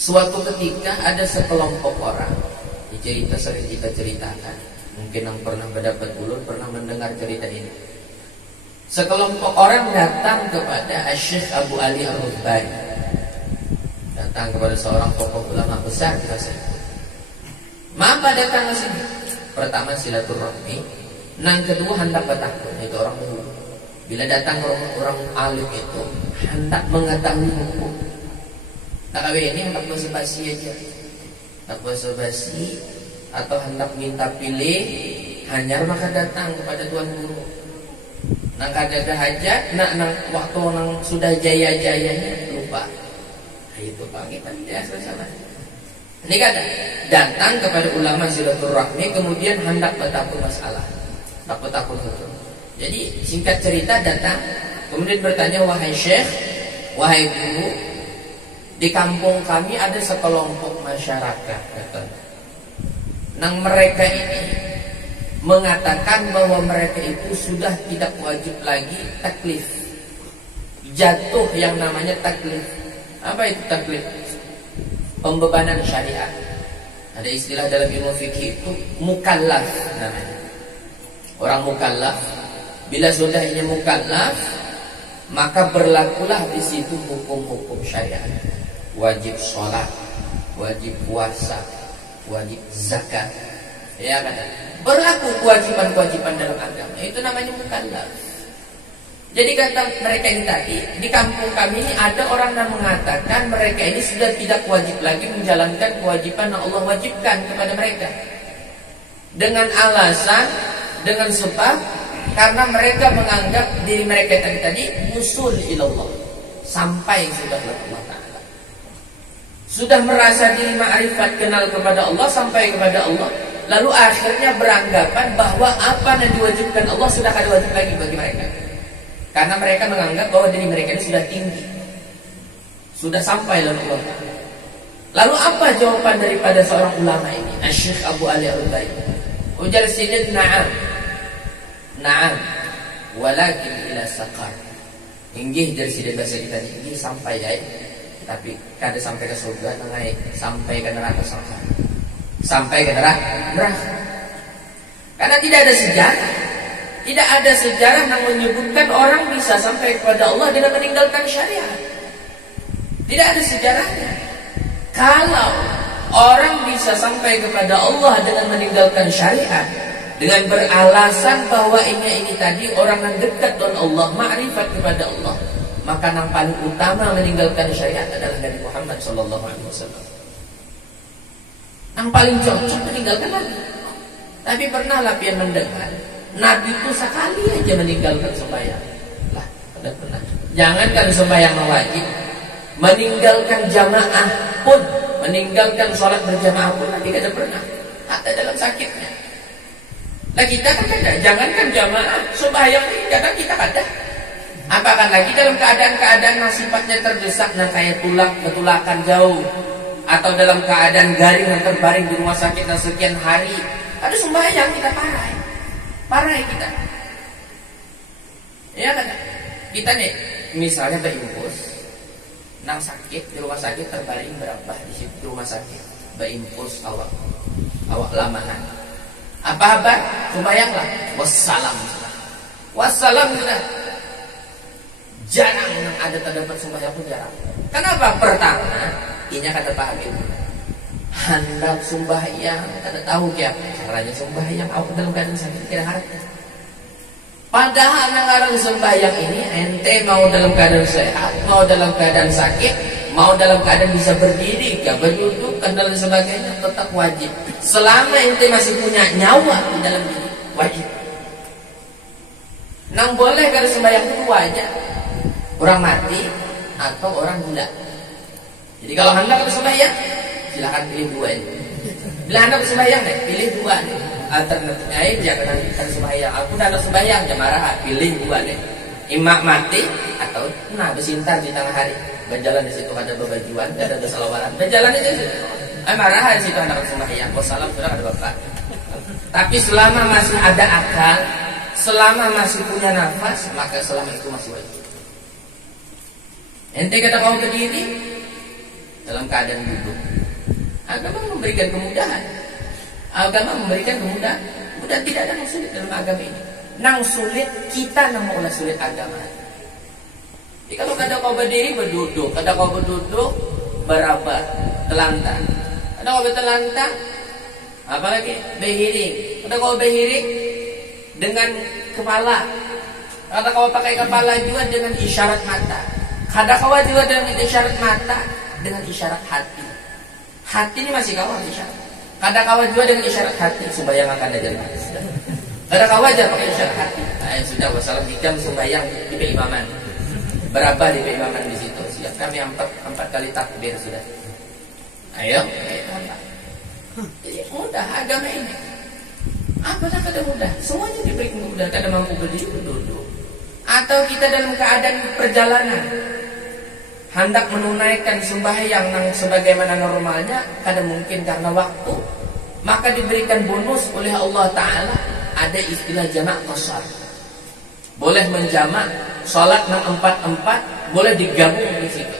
Suatu ketika ada sekelompok orang, ini cerita sering kita ceritakan, mungkin yang pernah mendapat ulun pernah mendengar cerita ini. Sekelompok orang datang kepada Syekh Abu Ali Ar-Rubani, datang kepada seorang tokoh ulama besar di masa itu. Mengapa datang ke sini? Pertama silaturahmi, Nang kedua hendak bertakun, itu orang dulu. Bila datang orang alim itu hendak mengetahui hukum. Tak kawin ini hendak basa-basi aja, hendak basa-basi atau hendak minta pilih, hanya maka datang kepada tuan guru. Nang kada hajat, nang waktu nang sudah jaya-jayanya lupa. Itu pagi kan biasa sama. Ini kata datang kepada ulama silaturahmi, kemudian hendak bertakun masalah, hendak bertakun hukum. Jadi singkat cerita datang, kemudian bertanya, wahai syekh, wahai guru, di kampung kami ada sekelompok masyarakat, kata. Nang mereka ini mengatakan bahwa mereka itu sudah tidak wajib lagi taklif, jatuh yang namanya taklif. Apa itu taklif? Pembebanan syariat. Ada istilah dalam ilmu fikih itu mukallaf namanya. Orang mukallaf, bila sudah ini mukallaf, maka berlakulah di situ hukum-hukum syariat. Wajib sholat, wajib puasa, wajib zakat. Ya kan? Berlaku kewajiban-kewajiban dalam agama. Itu namanya mukallaf. Jadi kata mereka ini tadi, di kampung kami ini ada orang yang mengatakan mereka ini sudah tidak wajib lagi menjalankan kewajiban yang Allah wajibkan kepada mereka. Dengan alasan, dengan sebab, karena mereka menganggap diri mereka tadi usul ilallah, sampai sudah kepada Allah Ta'ala. Sudah merasa diri ma'rifat, kenal kepada Allah, sampai kepada Allah. Lalu akhirnya beranggapan bahwa apa yang diwajibkan Allah sudah kada wajib lagi bagi mereka. Karena mereka menganggap bahwa diri mereka ini sudah tinggi, sudah sampai lalu Allah. Lalu apa jawaban daripada seorang ulama ini, Syekh Abu Ali Al-Ubaid? Ujar sidid, na'am, walakin ila saqar. Inggih dari sidid bahasa kita ini, inggih sampai ya, tapi kada sampai ke surga, naik sampai ke neraka saqar. Sampai ke neraka. Karena tidak ada sejarah. Tidak ada sejarah yang menyebutkan orang bisa sampai kepada Allah dengan meninggalkan syariat. Tidak ada sejarahnya. Kalau orang bisa sampai kepada Allah dengan meninggalkan syariat, dengan beralasan bahwa ini tadi orang yang dekat dengan Allah, ma'rifat kepada Allah, maka yang paling utama meninggalkan syariat adalah Nabi Muhammad SAW. Yang paling cocok meninggalkan Nabi. Tapi pernah pian mendengar Nabi itu sekali aja meninggalkan sembahyang. Lah, tidak pernah. Jangankan sembahyang wajib, meninggalkan jamaah pun, meninggalkan sholat berjamaah pun Nabi tidak pernah. Hatta dalam sakitnya. Nah kita kan ada, jangankan jamaah, sembahyang ini kadang kita ada. Apakah lagi dalam keadaan-keadaan yang sifatnya terdesak, nah kayak ketulakan jauh, atau dalam keadaan garing yang terbaring di rumah sakit dan sekian hari, ada sembahyang kita parah kita. Ya kan? Kita nih, misalnya berimpus, nang sakit di rumah sakit terbaring berapa di situ rumah sakit, berimpus awak lamahan. Apa? Sembahyanglah. Wassalam sudah. Jarang yang ada terdapat sembahyang pun jarang. Kenapa? Pertama, ini kata paham itu. Hendak sembahyang, kada tahu ya caranya sembahyang, aku dalam keadaan sakit kira harap. Padahal yang sembahyang ini ente mau dalam keadaan sehat, mau dalam keadaan sakit, mau dalam keadaan bisa berdiri, berduduk dan lain sebagainya, tetap wajib. Selama ente masih punya nyawa di dalam diri, wajib. Nang boleh kada sembahyang itu aja, orang mati atau orang gila. Jadi kalau hendak kada sembahyang, silakan pilih dua ini. Bila hendak sembahyang deh, pilih dua nih. Alternatifnya jangan kan sembahyang. Aku dah ada sembahyang, jangan marah. Pilih dua nih. Imak mati atau bersintar di tengah hari. Berjalan di situ ada bebajuan, ada salawaran. Berjalan di situ. Marah di situ hendak sembahyang. Wassalam sudah ada bapak. Tapi selama masih ada akal, selama masih punya nafas, maka selama itu masih wajib. Ente kata kau berdiri dalam keadaan duduk. Agama memberikan kemudahan. Agama memberikan kemudahan. Mudah tidak ada yang sulit dalam agama ini. Nang sulit kita nang mau sulit agama. Jadi kalau kada kau berdiri berduduk, kada kau berduduk berapa telantang, kada kau bertelantang, apalagi berhiring, kada kau berhiring dengan kepala. Kadang kau pakai kepala juga dengan isyarat mata. Kadang kau juga dengan isyarat mata, dengan isyarat hati. Hati ini masih kau isyarat. Kadang kau juga dengan isyarat hati, sembahyang akan ada jelas. Kadang kau aja pakai isyarat hati. Sudah wassalam jam sembahyang di imaman. Berapa di imaman di situ? Siap kami empat kali takbir sudah. Ayo. Jadi mudah agama ini. Apakah kada mudah? Semuanya diberi mudah. Kada mampu berdiri duduk. Atau kita dalam keadaan perjalanan hendak menunaikan sembahyang yang sebagaimana normalnya, kada mungkin karena waktu, maka diberikan bonus oleh Allah Ta'ala. Ada istilah jamak qasar. Boleh menjamak salat 6-4-4, boleh digabung di situ,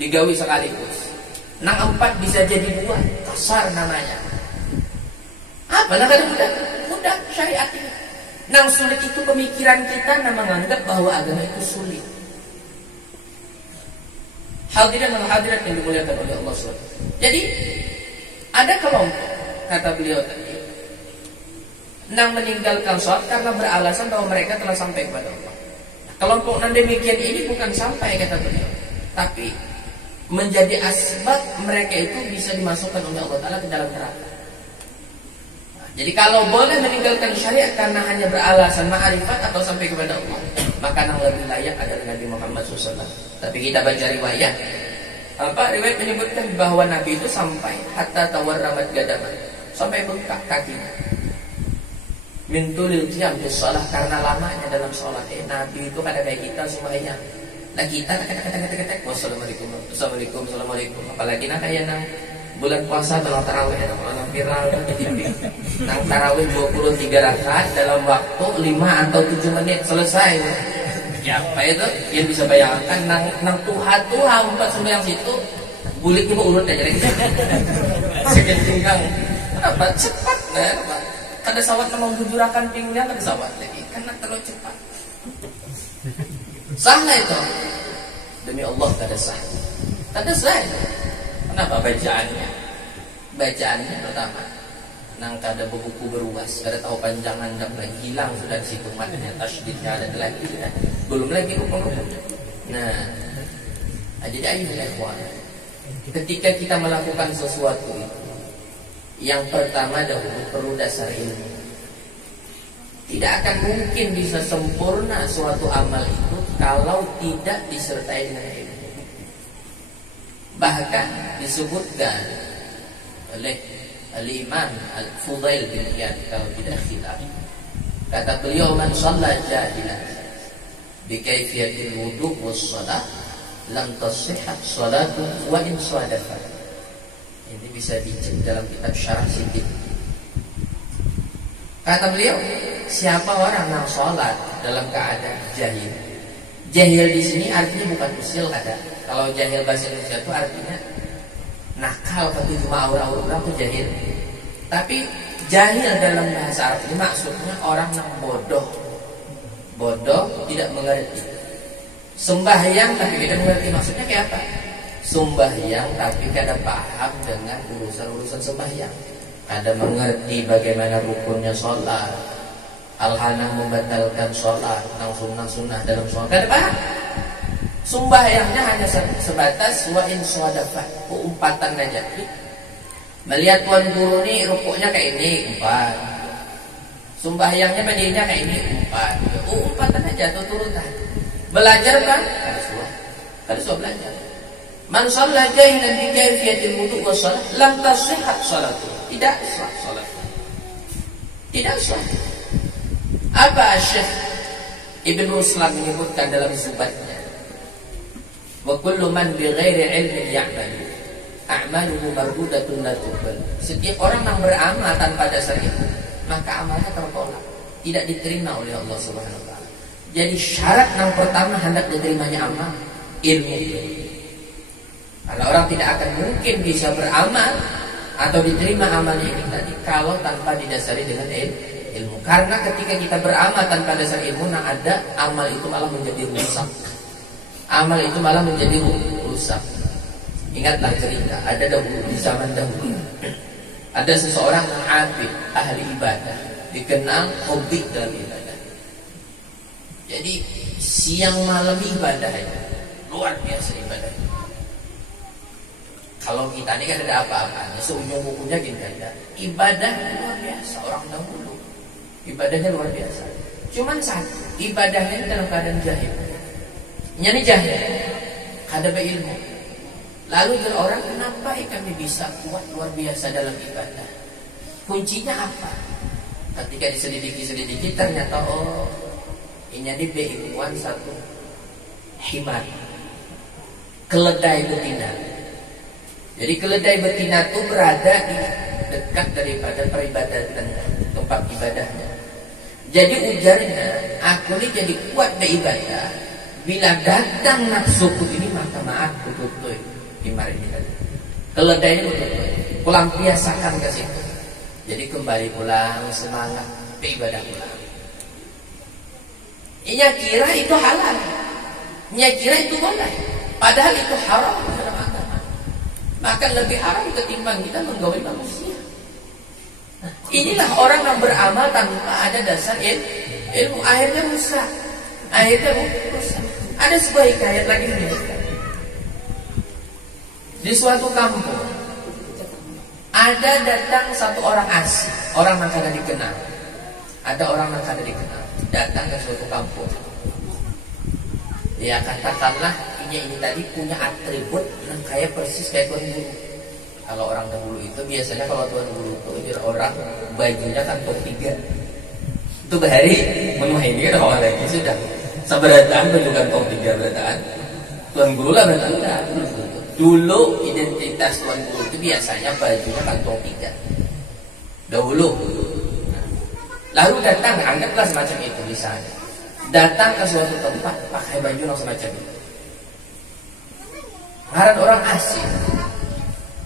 digawi sekaligus. 6-4 bisa jadi 2, qasar namanya. Apalah kada mudah? Mudah syariat ini. Nang sulit itu pemikiran kita yang menganggap bahwa agama itu sulit. Hadirin dan hadirat yang dimuliakan oleh Allah SWT. Jadi ada kelompok, kata beliau tadi, nang meninggalkan sholat karena beralasan bahwa mereka telah sampai kepada Allah. Kelompok yang demikian ini bukan sampai, kata beliau, tapi menjadi asbab mereka itu bisa dimasukkan oleh Allah Ta'ala ke dalam neraka. Jadi kalau boleh meninggalkan syariat karena hanya beralasan ma'rifat atau sampai kepada Allah, maka yang lebih layak adalah Nabi Muhammad SAW. Tapi kita baca riwayat, riwayat menyebutkan bahwa Nabi itu sampai hatta tawarramat gadaman, sampai bengkak kakinya. Min tulil qiyam bis shalah, karena lamanya dalam sholat. Nabi itu pada kayak kita semuanya. Nah kita kata wassalamualaikum, assalamualaikum. Apalagi nak kayak nang bulan puasa dalam tarawih, dalam viral di TV. Nang tarawih 23 rakaat dalam waktu 5 atau 7 menit selesai. Ya apa itu? Yang bisa bayangkan nang tuha umpat sembahyang situ, buliknya mau urut aja lagi. Sekencing kang. Kenapa? Cepat lah. Kada sawat memang bujurakan pinggulnya, kada sawat lagi karena terlalu cepat. Sah itu. Demi Allah kada sah. Kada sah. Kenapa bacaannya? Bacaannya pertama, nang kada buku beruas, kada tahu panjangan dan lagi hilang sudah di situ matnya, tasydidnya ada lagi, belum lagi rukun-rukunnya. Nah, jadi ayo ikhwan, ketika kita melakukan sesuatu itu, yang pertama dahulu perlu dasar ilmu. Tidak akan mungkin bisa sempurna suatu amal itu kalau tidak disertai dengan ilmu. Bahkan disebutkan oleh Al-Imam Al-Fudail bin Iyad kalau tidak khilaf, kata beliau, man shalla jahilan bi kaifiyatil wudu was shalah lam tasihhat salatu wa in sadafa. Ini bisa dicek dalam kitab Syarah Sikit. Kata beliau, siapa orang yang sholat dalam keadaan jahil. Jahil di sini artinya bukan usil ada. Kalau jahil bahasa Indonesia itu artinya nakal, tapi cuma aura-aura itu jahil. Tapi jahil dalam bahasa Arab ini maksudnya orang yang bodoh. Bodoh, tidak mengerti. Sembahyang tapi tidak mengerti, maksudnya kayak apa? Sembahyang tapi kada paham dengan urusan-urusan sembahyang. Kada mengerti bagaimana rukunnya sholat, al-hana membatalkan sholat, nang sunnah dalam sholat, kada paham. Sembahyangnya hanya sebatas wa in swadafah, umpatan aja. Melihat tuan guru nih rukuknya kayak ini, umpat. Sembahyangnya berdirinya kayak ini, umpat. Umpatan aja atau turutan. Belajar kan? Kada suah belajar. Man shalla jahilan bi kaifiyatil wudu wa shalah lam tasihhat salatu. Tidak sah salat. Tidak sah. Apa Syekh Ibnu Ruslan menyebutkan dalam Zubatnya? Wa kullu man bi ghairi ilmin ya'malu a'maluhu mardudatun la tuqbal. Setiap orang yang beramal tanpa dasar ilmu, maka amalnya tertolak, tidak diterima oleh Allah Subhanahu wa taala. Jadi syarat yang pertama hendak diterimanya amal, ilmu. Karena orang tidak akan mungkin bisa beramal atau diterima amalnya ini tadi kalau tanpa didasari dengan ilmu. Karena ketika kita beramal tanpa dasar ilmu, nah ada amal itu malah menjadi rusak. Amal itu malah menjadi rusak. Ingatlah cerita, ada dahulu, di zaman dahulu ada seseorang yang abid, ahli ibadah, dikenal hobi dalam ibadah. Jadi siang malam ibadah ya, luar biasa ibadah. Kalau kita ini kan ada apa-apanya, seujung bukunya gini ada ibadah luar biasa orang dahulu. Ibadahnya luar biasa. Cuman satu, ibadahnya dalam keadaan jahil. Ini jahil, ada berilmu. Lalu orang kenapa kami bisa kuat luar biasa dalam ibadah? Kuncinya apa? Ketika diselidiki ternyata ini beilmuan satu himar, keledai betina. Jadi keledai betina itu berada di dekat daripada peribadatan tempat ibadahnya. Jadi ujarnya, aku ini jadi kuat beribadah bila datang nafsuku ini, maka maaf betul-betul himar ini tadi. Keledai ini betul-betul pulang biasakan ke situ. Jadi kembali pulang semangat beribadah pulang. Ia kira itu halal, ia kira itu boleh, padahal itu haram dalam agama. Maka lebih haram ketimbang kita menggauli manusia. Nah, inilah orang yang beramal tanpa ada dasar ilmu, akhirnya rusak. Ada sebuah hikayat lagi di suatu kampung. Ada datang satu orang asing, orang yang kada dikenal. Ada orang yang kada dikenal datang ke suatu kampung. Ya katakanlah ini tadi punya atribut yang kayak persis kayak tuan guru. Kalau orang dahulu itu biasanya kalau tuan guru itu orang bajunya kantong 3. Itu bahari menuhi ini kan orang lagi sudah seberataan baju kantong 3 berataan. Tuan guru lah berataan. Dulu identitas tuan guru itu biasanya bajunya kantong 3 dahulu. Lalu datang, anggaplah semacam itu misalnya, datang ke suatu tempat pakai baju yang semacam itu. Ngaran orang asing,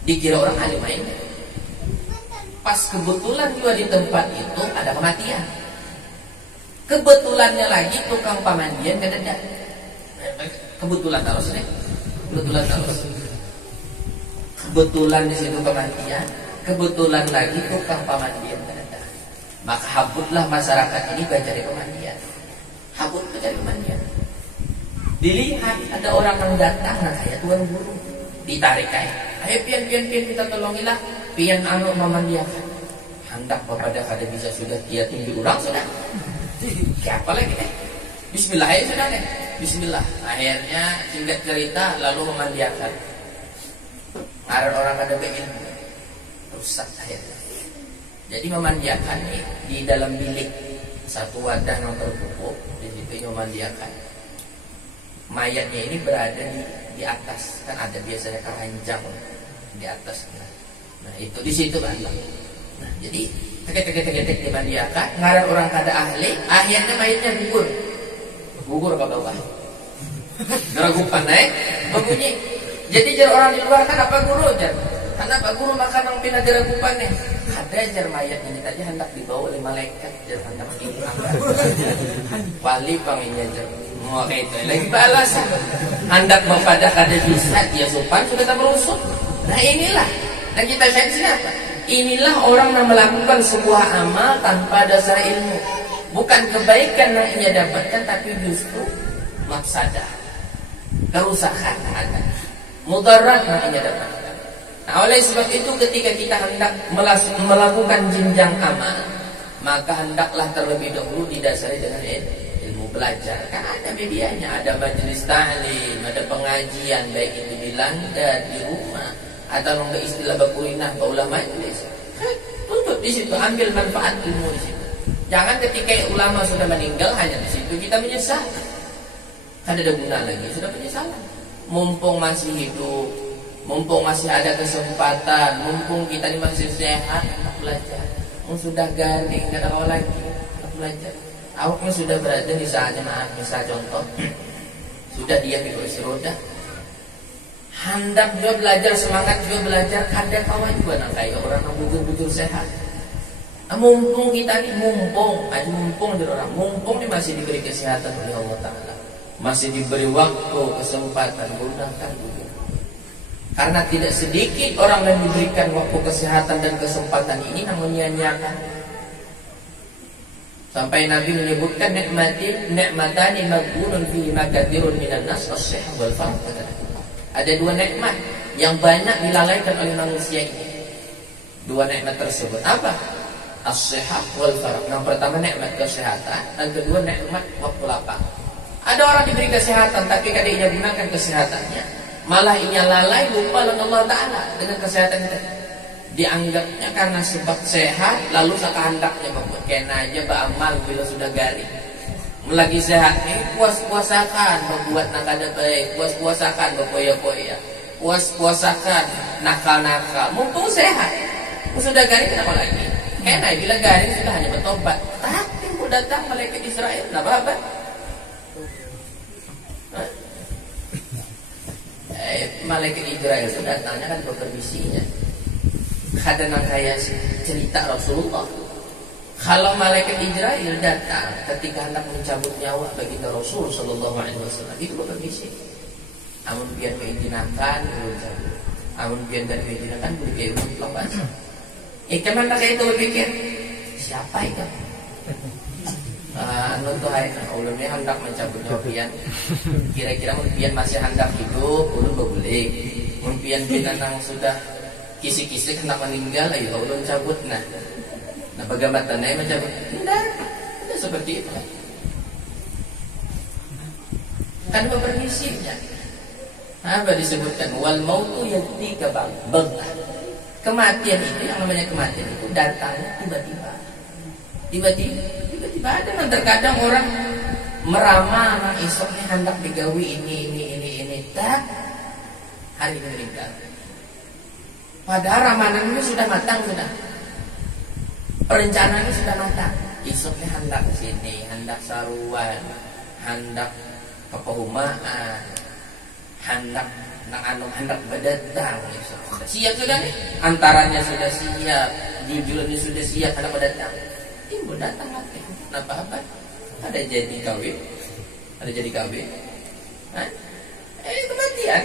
dikira orang alim mainnya. Pas kebetulan juga di tempat itu ada kematian. Kebetulannya lagi tukang pamandian gak ada. Kebetulan terus nih. Kebetulan di situ kematian, kebetulan lagi tukang pamandian gak ada. Maka habutlah masyarakat ini mencari pemandian. Dilihat ada orang yang datang, nah kayak tuan guru, ditarik kayak, ayo pian kita tolongilah, pian memandiakan. Hendak kepada kada bisa sudah dia tinggi ulang sudah. Siapa lagi deh? Bismillah ya sudah deh. Bismillah. Akhirnya singkat cerita lalu memandiakan. Ada orang kada berilmu, rusak akhirnya. Jadi memandiakan di dalam bilik satu wadah yang terpupuk, di situ memandiakan. Mayatnya ini berada di atas, kan ada biasanya keranjang di atas. Nah itu di situ kan. Nah jadi tek dimandiakan, ngaran orang kada ahli, akhirnya mayatnya gugur apa bau kan? Geragupan berbunyi. Jadi jar orang di luar kan apa guru jar? Karena Pak Guru makan yang pindah diragupan nih. Ada jar mayat ini tadi hendak dibawa oleh malaikat, jar hendak diangkat. Wali panginya jar. Mau kayak itu lagi balasan. Hendak mempada kada bisa dia sopan sudah tak merusuk. Nah inilah. Nah kita lihat sini apa? Inilah orang yang melakukan sebuah amal tanpa dasar ilmu. Bukan kebaikan yang ia dapatkan, tapi justru mafsadah, kerusakan ada, mudarat yang ia dapatkan. Nah, oleh sebab itu ketika kita hendak melakukan jenjang amal, maka hendaklah terlebih dahulu didasari dengan ilmu belajar. Kan ada medianya, ada majelis ta'lim, ada pengajian, baik itu di Landa, di rumah, atau nggak istilah bakurinah, baulah majelis. Tutup di situ, ambil manfaat ilmu di situ. Jangan ketika ulama sudah meninggal hanya di situ kita menyesal. Kan ada guna lagi, sudah penyesalan. Mumpung masih hidup, mumpung masih ada kesempatan, mumpung kita ini masih sehat, kita belajar. Sudah garing, tidak ada awal lagi, kita belajar. Awaknya sudah berada di saatnya, maaf, misal contoh, sudah diam di kursi roda. Hendak juga belajar, semangat juga belajar, kadang kawan juga nak kayak orang yang bujur-bujur sehat. Mumpung kita ini, mumpung dari orang, mumpung ini masih diberi kesehatan oleh Allah Ta'ala, masih diberi waktu, kesempatan, gunakan dulu. Karena tidak sedikit orang yang diberikan waktu, kesehatan dan kesempatan ini yang menyia-nyiakan. Sampai Nabi menyebutkan nikmatani maghbunun fihi makathirun minan nas as-sihah wal farq. Ada dua nikmat yang banyak dilalaikan oleh manusia ini. Dua nikmat tersebut apa? As-sihah wal farq. Yang pertama nikmat kesehatan, dan kedua nikmat waktu lapang. Ada orang diberi kesehatan tapi kadang ia gunakan kesehatannya, malah ia lalai lupa dengan Allah Ta'ala dengan kesehatan itu. Dianggapnya karena sebab sehat, lalu sekehendaknya kena aja beramal bila sudah garing. Lagi sehat nih, puas-puasakan berbuat nakal baik, puas-puasakan berpoya-poya, puas-puasakan nakal-nakal. Mumpung sehat, sudah garing kenapa lagi? Kena bila garing sudah hanya bertobat. Tapi mau datang malaikat Israel, nah apa? Malaikat Israel sudah datangnya kan berpermisinya. Kadang kayak cerita Rasulullah, kalau malaikat Israel datang ketika hendak mencabut nyawa baginda Rasul Sallallahu Alaihi Wasallam, itu berpermisi. Amun biar keizinakan, belum cabut. Amun biar dan keizinakan, boleh kayak lepas. Kemana kayak itu berpikir siapa itu? Nonton hari ulunnya hendak mencabut nyawa pian. Kira-kira pian masih hendak hidup, ulun boleh. Pian binatang sudah kisi-kisi hendak meninggal, ayo ulun cabut. Nah bagaimana tanahnya mencabut? Tidak seperti itu. Kan berpermisinya. Apa disebutkan? Wal mautu yatika baghtah. Kematian itu, yang namanya kematian itu datangnya tiba-tiba. Tiba-tiba ada. Terkadang orang meramal esoknya hendak digawi ini. Tak hari ini meninggal. Padahal ramalan ini sudah matang sudah. Perencanaannya sudah matang. Esoknya hendak ke sini, hendak saruan, hendak keperumahan, hendak berdatang. Siap sudah nih. Antaranya sudah siap, jujurannya sudah siap, hendak berdatang. Timbul datang lagi. Apa? Ada jadi kawin. Kematian.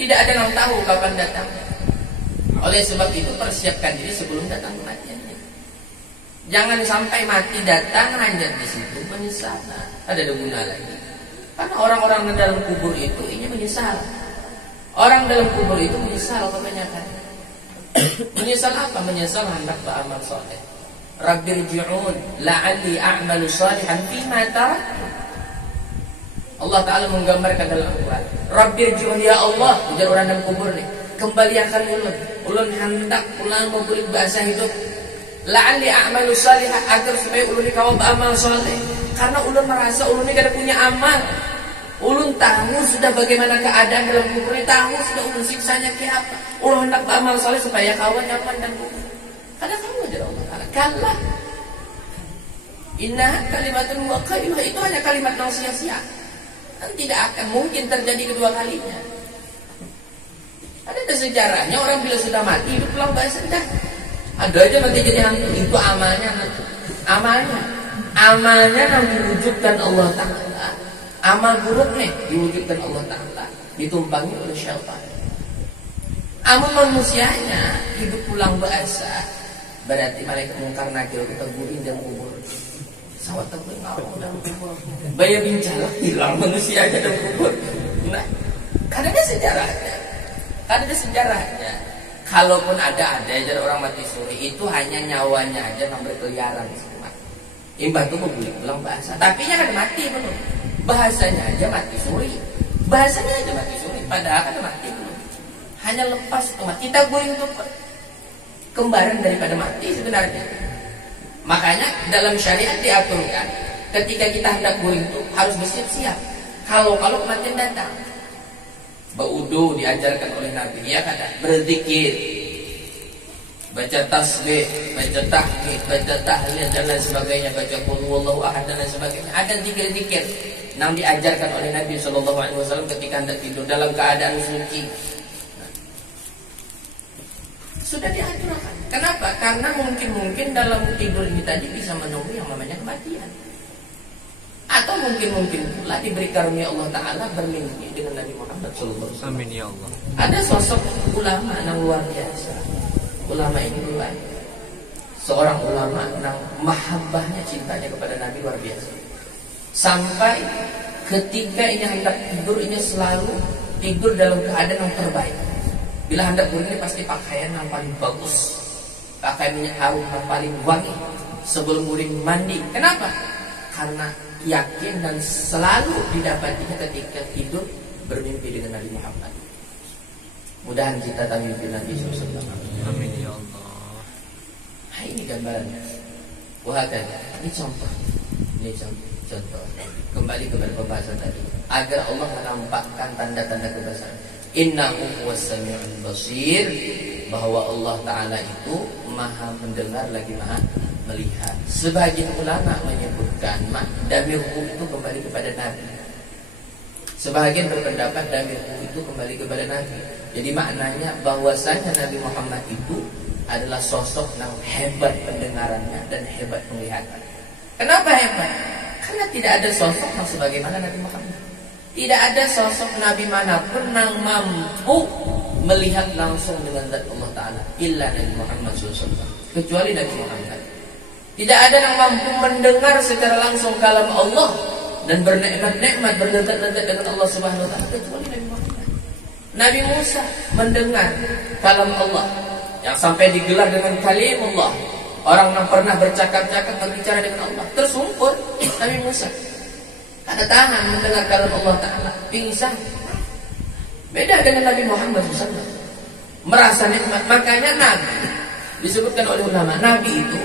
Tidak ada yang tahu kapan datang. Oleh sebab itu persiapkan diri sebelum datang kematiannya. Jangan sampai mati datang hanya di situ menyesal. Ada guna lagi. Karena orang-orang dalam kubur itu ini menyesal. Orang dalam kubur itu menyesal kebanyakan. Menyesal apa? Menyesal hendak beramal soleh. Rabbirji'un la'alli a'malu salihan fima taraktu. Allah Ta'ala menggambarkan dalam Al-Quran, Rabbirji'un ya Allah, ujar orang dalam kubur nih, kembalikan ulun hendak pulang memberi bahasa hidup, la'alli a'malu salihan, agar supaya ulun kawal beramal soleh. Karena ulun merasa ulun ini kada punya amal. Ulun tahu sudah bagaimana keadaan dalam kubur ini, tahu sudah ulun siksanya ke apa. Ulun hendak beramal soleh supaya kawan nyaman dalam kubur. Karena kamu ajar Allah Ta'ala kalah. Inna kalimatun wa qaimah, itu hanya kalimat yang sia-sia. Dan tidak akan mungkin terjadi kedua kalinya. Ada sejarahnya, orang bila sudah mati hidup pulang bahasa dah. Ada aja nanti jadi hantu. Itu amalnya nanti. Amalnya yang diwujudkan Allah Ta'ala. Amal buruk nih diwujudkan Allah Ta'ala, ditumpangi oleh syaitan. Amal manusianya hidup pulang bahasa, berarti malaikat mungkar nakir kita guring dan kubur. Sawat terbengal dalam kubur. Baya bincang hilang manusia aja dalam kubur. Nah, kan ada sejarahnya. Kalaupun ada aja orang mati suri, itu hanya nyawanya aja yang berkeliaran semua. Imbah itu boleh pulang bahasa, tapi nya kan mati belum. Bahasanya aja mati suri. Padahal kan mati belum. Hanya lepas mati. Kita guring itu kembaran daripada mati sebenarnya. Makanya dalam syariat diaturkan ketika kita hendak guring itu harus bersiap-siap. Kalau kematian datang, baudu diajarkan oleh Nabi, ya kata berzikir, baca tasbih, baca tahmid, baca tahlil dan lain sebagainya, baca qul huwallahu ahad dan lain sebagainya. Ada zikir-zikir yang diajarkan oleh Nabi Shallallahu Alaihi Wasallam ketika hendak tidur dalam keadaan suci. Sudah diaturkan. Kenapa? Karena mungkin dalam tidur ini tadi bisa menunggu yang namanya kematian. Atau mungkin pula diberi karunia Allah Ta'ala bermimpi dengan Nabi Muhammad Sallallahu Alaihi Wasallam. Amin ya Allah. Ada sosok ulama yang luar biasa. Ulama ini seorang ulama yang mahabbahnya, cintanya kepada Nabi luar biasa. Sampai ketika ini hendak tidur, ini selalu tidur dalam keadaan yang terbaik. Bila hendak tidur ini pasti pakaian yang paling bagus, pakai minyak harum yang paling wangi sebelum guring mandi. Kenapa? Karena yakin dan selalu didapatinya ketika tidur bermimpi dengan Nabi Muhammad. Mudahan kita tak mimpi Nabi SAW. Amin ya Allah. Nah, ini gambarannya. Wah, ini contoh. Ini contoh. Kembali kepada pembahasan tadi. Agar Allah menampakkan tanda-tanda kebesaran. Innahu huwas-sami'ul basir. Bahwa Allah Ta'ala itu maha mendengar lagi maha melihat. Sebagian ulama menyebutkan damirhu itu kembali kepada Nabi. Sebagian berpendapat damirhu itu kembali kepada Nabi. Jadi maknanya bahwasanya Nabi Muhammad itu adalah sosok yang hebat pendengarannya dan hebat penglihatan. Kenapa hebat? Karena tidak ada sosok yang sebagaimana Nabi Muhammad. Tidak ada sosok Nabi manapun yang mampu melihat langsung dengan zat Allah Ta'ala illa Nabi Muhammad SAW, kecuali Nabi Muhammad. Tidak ada yang mampu mendengar secara langsung kalam Allah dan bernikmat-nikmat, berdekat-dekat dengan Allah Subhanahu Wa Ta'ala, kecuali Nabi Muhammad. Nabi Musa mendengar kalam Allah yang sampai digelar dengan kalimullah. Orang yang pernah bercakap-cakap berbicara dengan Allah tersungkur Nabi Musa. Ada tahan mendengar kalam Allah Ta'ala, pingsan. Beda dengan Nabi Muhammad SAW, merasa nikmat. Makanya Nabi disebutkan oleh ulama, Nabi itu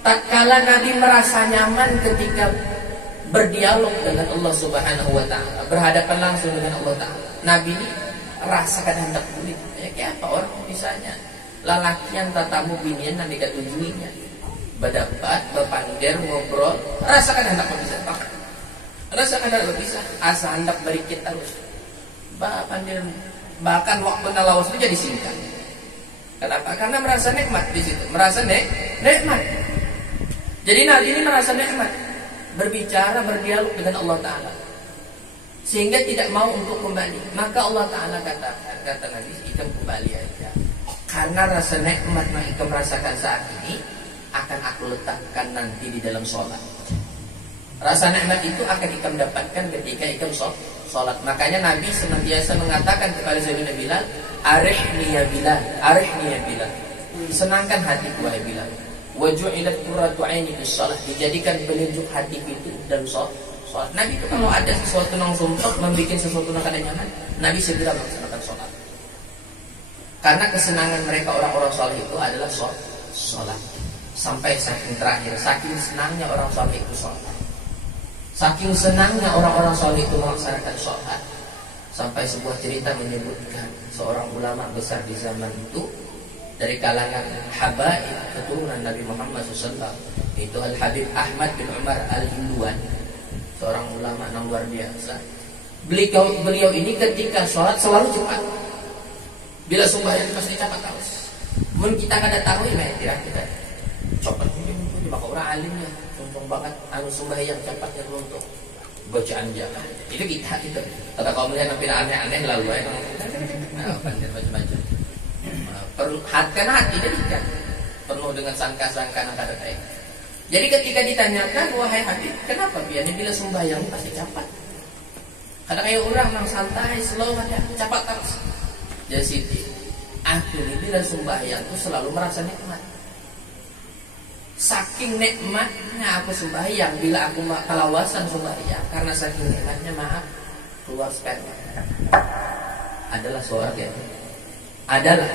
tak kala Nabi merasa nyaman ketika berdialog dengan Allah Subhanahu Wa Ta'ala, berhadapan langsung dengan Allah Ta'ala. Nabi ini rasakan hendak kulit. Ya, kayak apa orang misalnya lalakian tatamu binian nanti ketujuinya berdebat, berpandir, ngobrol, rasakan hendak berpisah. Rasakan hendak berpisah, asa hendak berikit terus. Bahkan waktu nalawas itu jadi singkat. Kenapa? Karena merasa nikmat di situ, merasa nikmat. Jadi Nabi ini merasa nikmat berbicara, berdialog dengan Allah Ta'ala, sehingga tidak mau untuk kembali. Maka Allah Ta'ala kata Nabi, ikam kembali aja. Karena rasa nikmat yang ikam merasakan saat ini akan aku letakkan nanti di dalam sholat. Rasa nikmat itu akan ikam dapatkan ketika ikam sholat. Makanya Nabi senantiasa mengatakan kepada Sayyidina Bilal, arihni ya Bilal, arihni ya Bilal, senangkan hatiku wahai Bilal. Waju'ilat qurratu 'aini bis shalah, dijadikan penyejuk hatiku itu dalam sholat. Nabi itu kalau ada sesuatu yang sumpah, membuat sesuatu yang kada nyaman, Nabi segera melaksanakan sholat. Karena kesenangan mereka orang-orang saleh itu adalah sholat. Sampai saking terakhir, saking senangnya orang saleh itu sholat, saking senangnya orang-orang saleh itu melaksanakan sholat, sampai sebuah cerita menyebutkan seorang ulama besar di zaman itu dari kalangan habaib keturunan Nabi Muhammad SAW, itu Al-Habib Ahmad bin Umar Al-Hinduan, seorang ulama yang luar biasa. Beliau ini ketika sholat selalu cepat. Bila sembahyang pasti cepat terus. Mungkin kita kada tahu ini tidak kita cepat ini maka orang alimnya contoh banget anu sembahyang cepatnya untuk bacaan jangan. Itu kita itu. Kata kaum melihat nampil aneh-aneh lalu ya macam-macam. Perlu hati kan penuh dengan sangka-sangka yang kada baik. Jadi ketika ditanyakan, wahai Habib, kenapa biarnya bila sembahyang pasti cepat? Kadang kayak orang yang santai, slow aja, cepat terus. Jadi Siti, aku ini bila sembahyang itu selalu merasa nikmat. Saking nikmatnya aku sembahyang, bila aku kelawasan sembahyang, karena saking nikmatnya maaf keluar sperma. Adalah suara gitu. Adalah.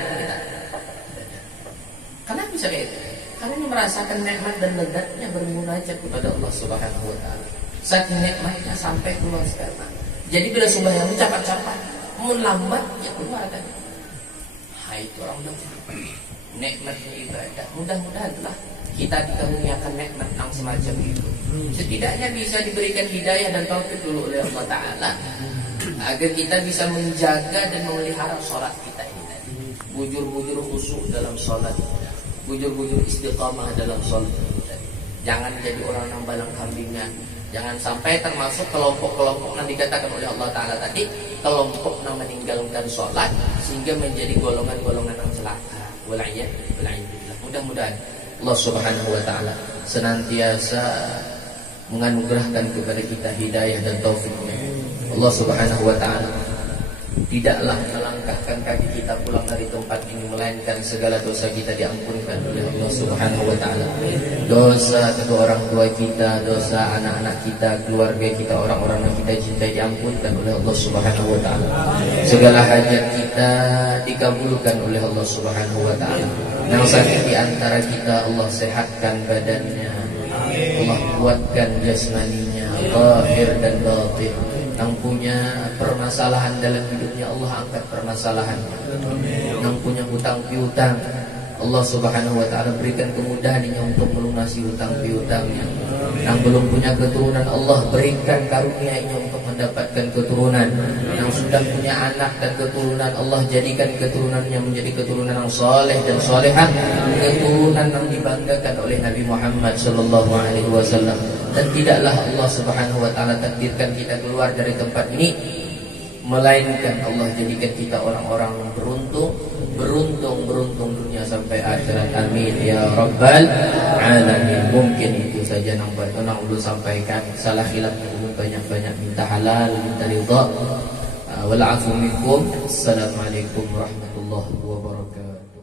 Kenapa bisa kayak itu? Karena ini merasakan nikmat dan lezatnya bermunajat kepada Allah Subhanahu Wa Ta'ala. Saking nikmatnya sampai keluar sperma. Jadi bila sembahyang cepat-cepat, melambat ya keluar kan. Hai itu orang bilang nikmatnya ibadah. Mudah-mudahanlah kita dikaruniakan nikmat yang semacam itu. Setidaknya bisa diberikan hidayah dan taufik dulu oleh Allah Ta'ala, agar kita bisa menjaga dan memelihara sholat kita ini tadi. Bujur-bujur khusyuk dalam sholat, bujur-bujur istiqamah dalam sholat. Jangan jadi orang yang balang kambingan. Jangan sampai termasuk kelompok-kelompok yang dikatakan oleh Allah Ta'ala tadi, kelompok yang meninggalkan sholat sehingga menjadi golongan-golongan yang celaka. Mudah-mudahan Allah Subhanahu wa taala senantiasa menganugerahkan kepada kita hidayah dan taufiknya. Allah Subhanahu wa taala tidaklah melangkahkan kaki kita pulang dari tempat ini melainkan segala dosa kita diampunkan oleh Allah Subhanahu wa taala. Dosa kedua orang tua kita, dosa anak-anak kita, keluarga kita, orang-orang yang kita cintai diampunkan oleh Allah Subhanahu wa taala. Segala hajat kita dikabulkan oleh Allah Subhanahu wa taala. Yang sakit di antara kita Allah sehatkan badannya, Allah kuatkan jasmaninya, zahir dan batin. Yang punya permasalahan dalam hidupnya Allah angkat permasalahannya. Yang punya hutang piutang Allah Subhanahu wa taala berikan kemudahannya untuk melunasi hutang piutangnya. Yang belum punya keturunan Allah berikan karunia-Nya untuk mendapatkan keturunan. Yang sudah punya anak dan keturunan Allah jadikan keturunannya menjadi keturunan yang saleh dan salehah, keturunan yang dibanggakan oleh Nabi Muhammad sallallahu alaihi wasallam. Dan tidaklah Allah Subhanahu wa taala takdirkan kita keluar dari tempat ini melainkan Allah jadikan kita orang-orang beruntung dunia sampai akhirat. Amin ya rabbal alamin. Mungkin itu saja yang ulun sampaikan. Salah khilafnya ulun banyak-banyak minta halal, minta ridha. Wal afu minkum. Assalamualaikum warahmatullahi wabarakatuh.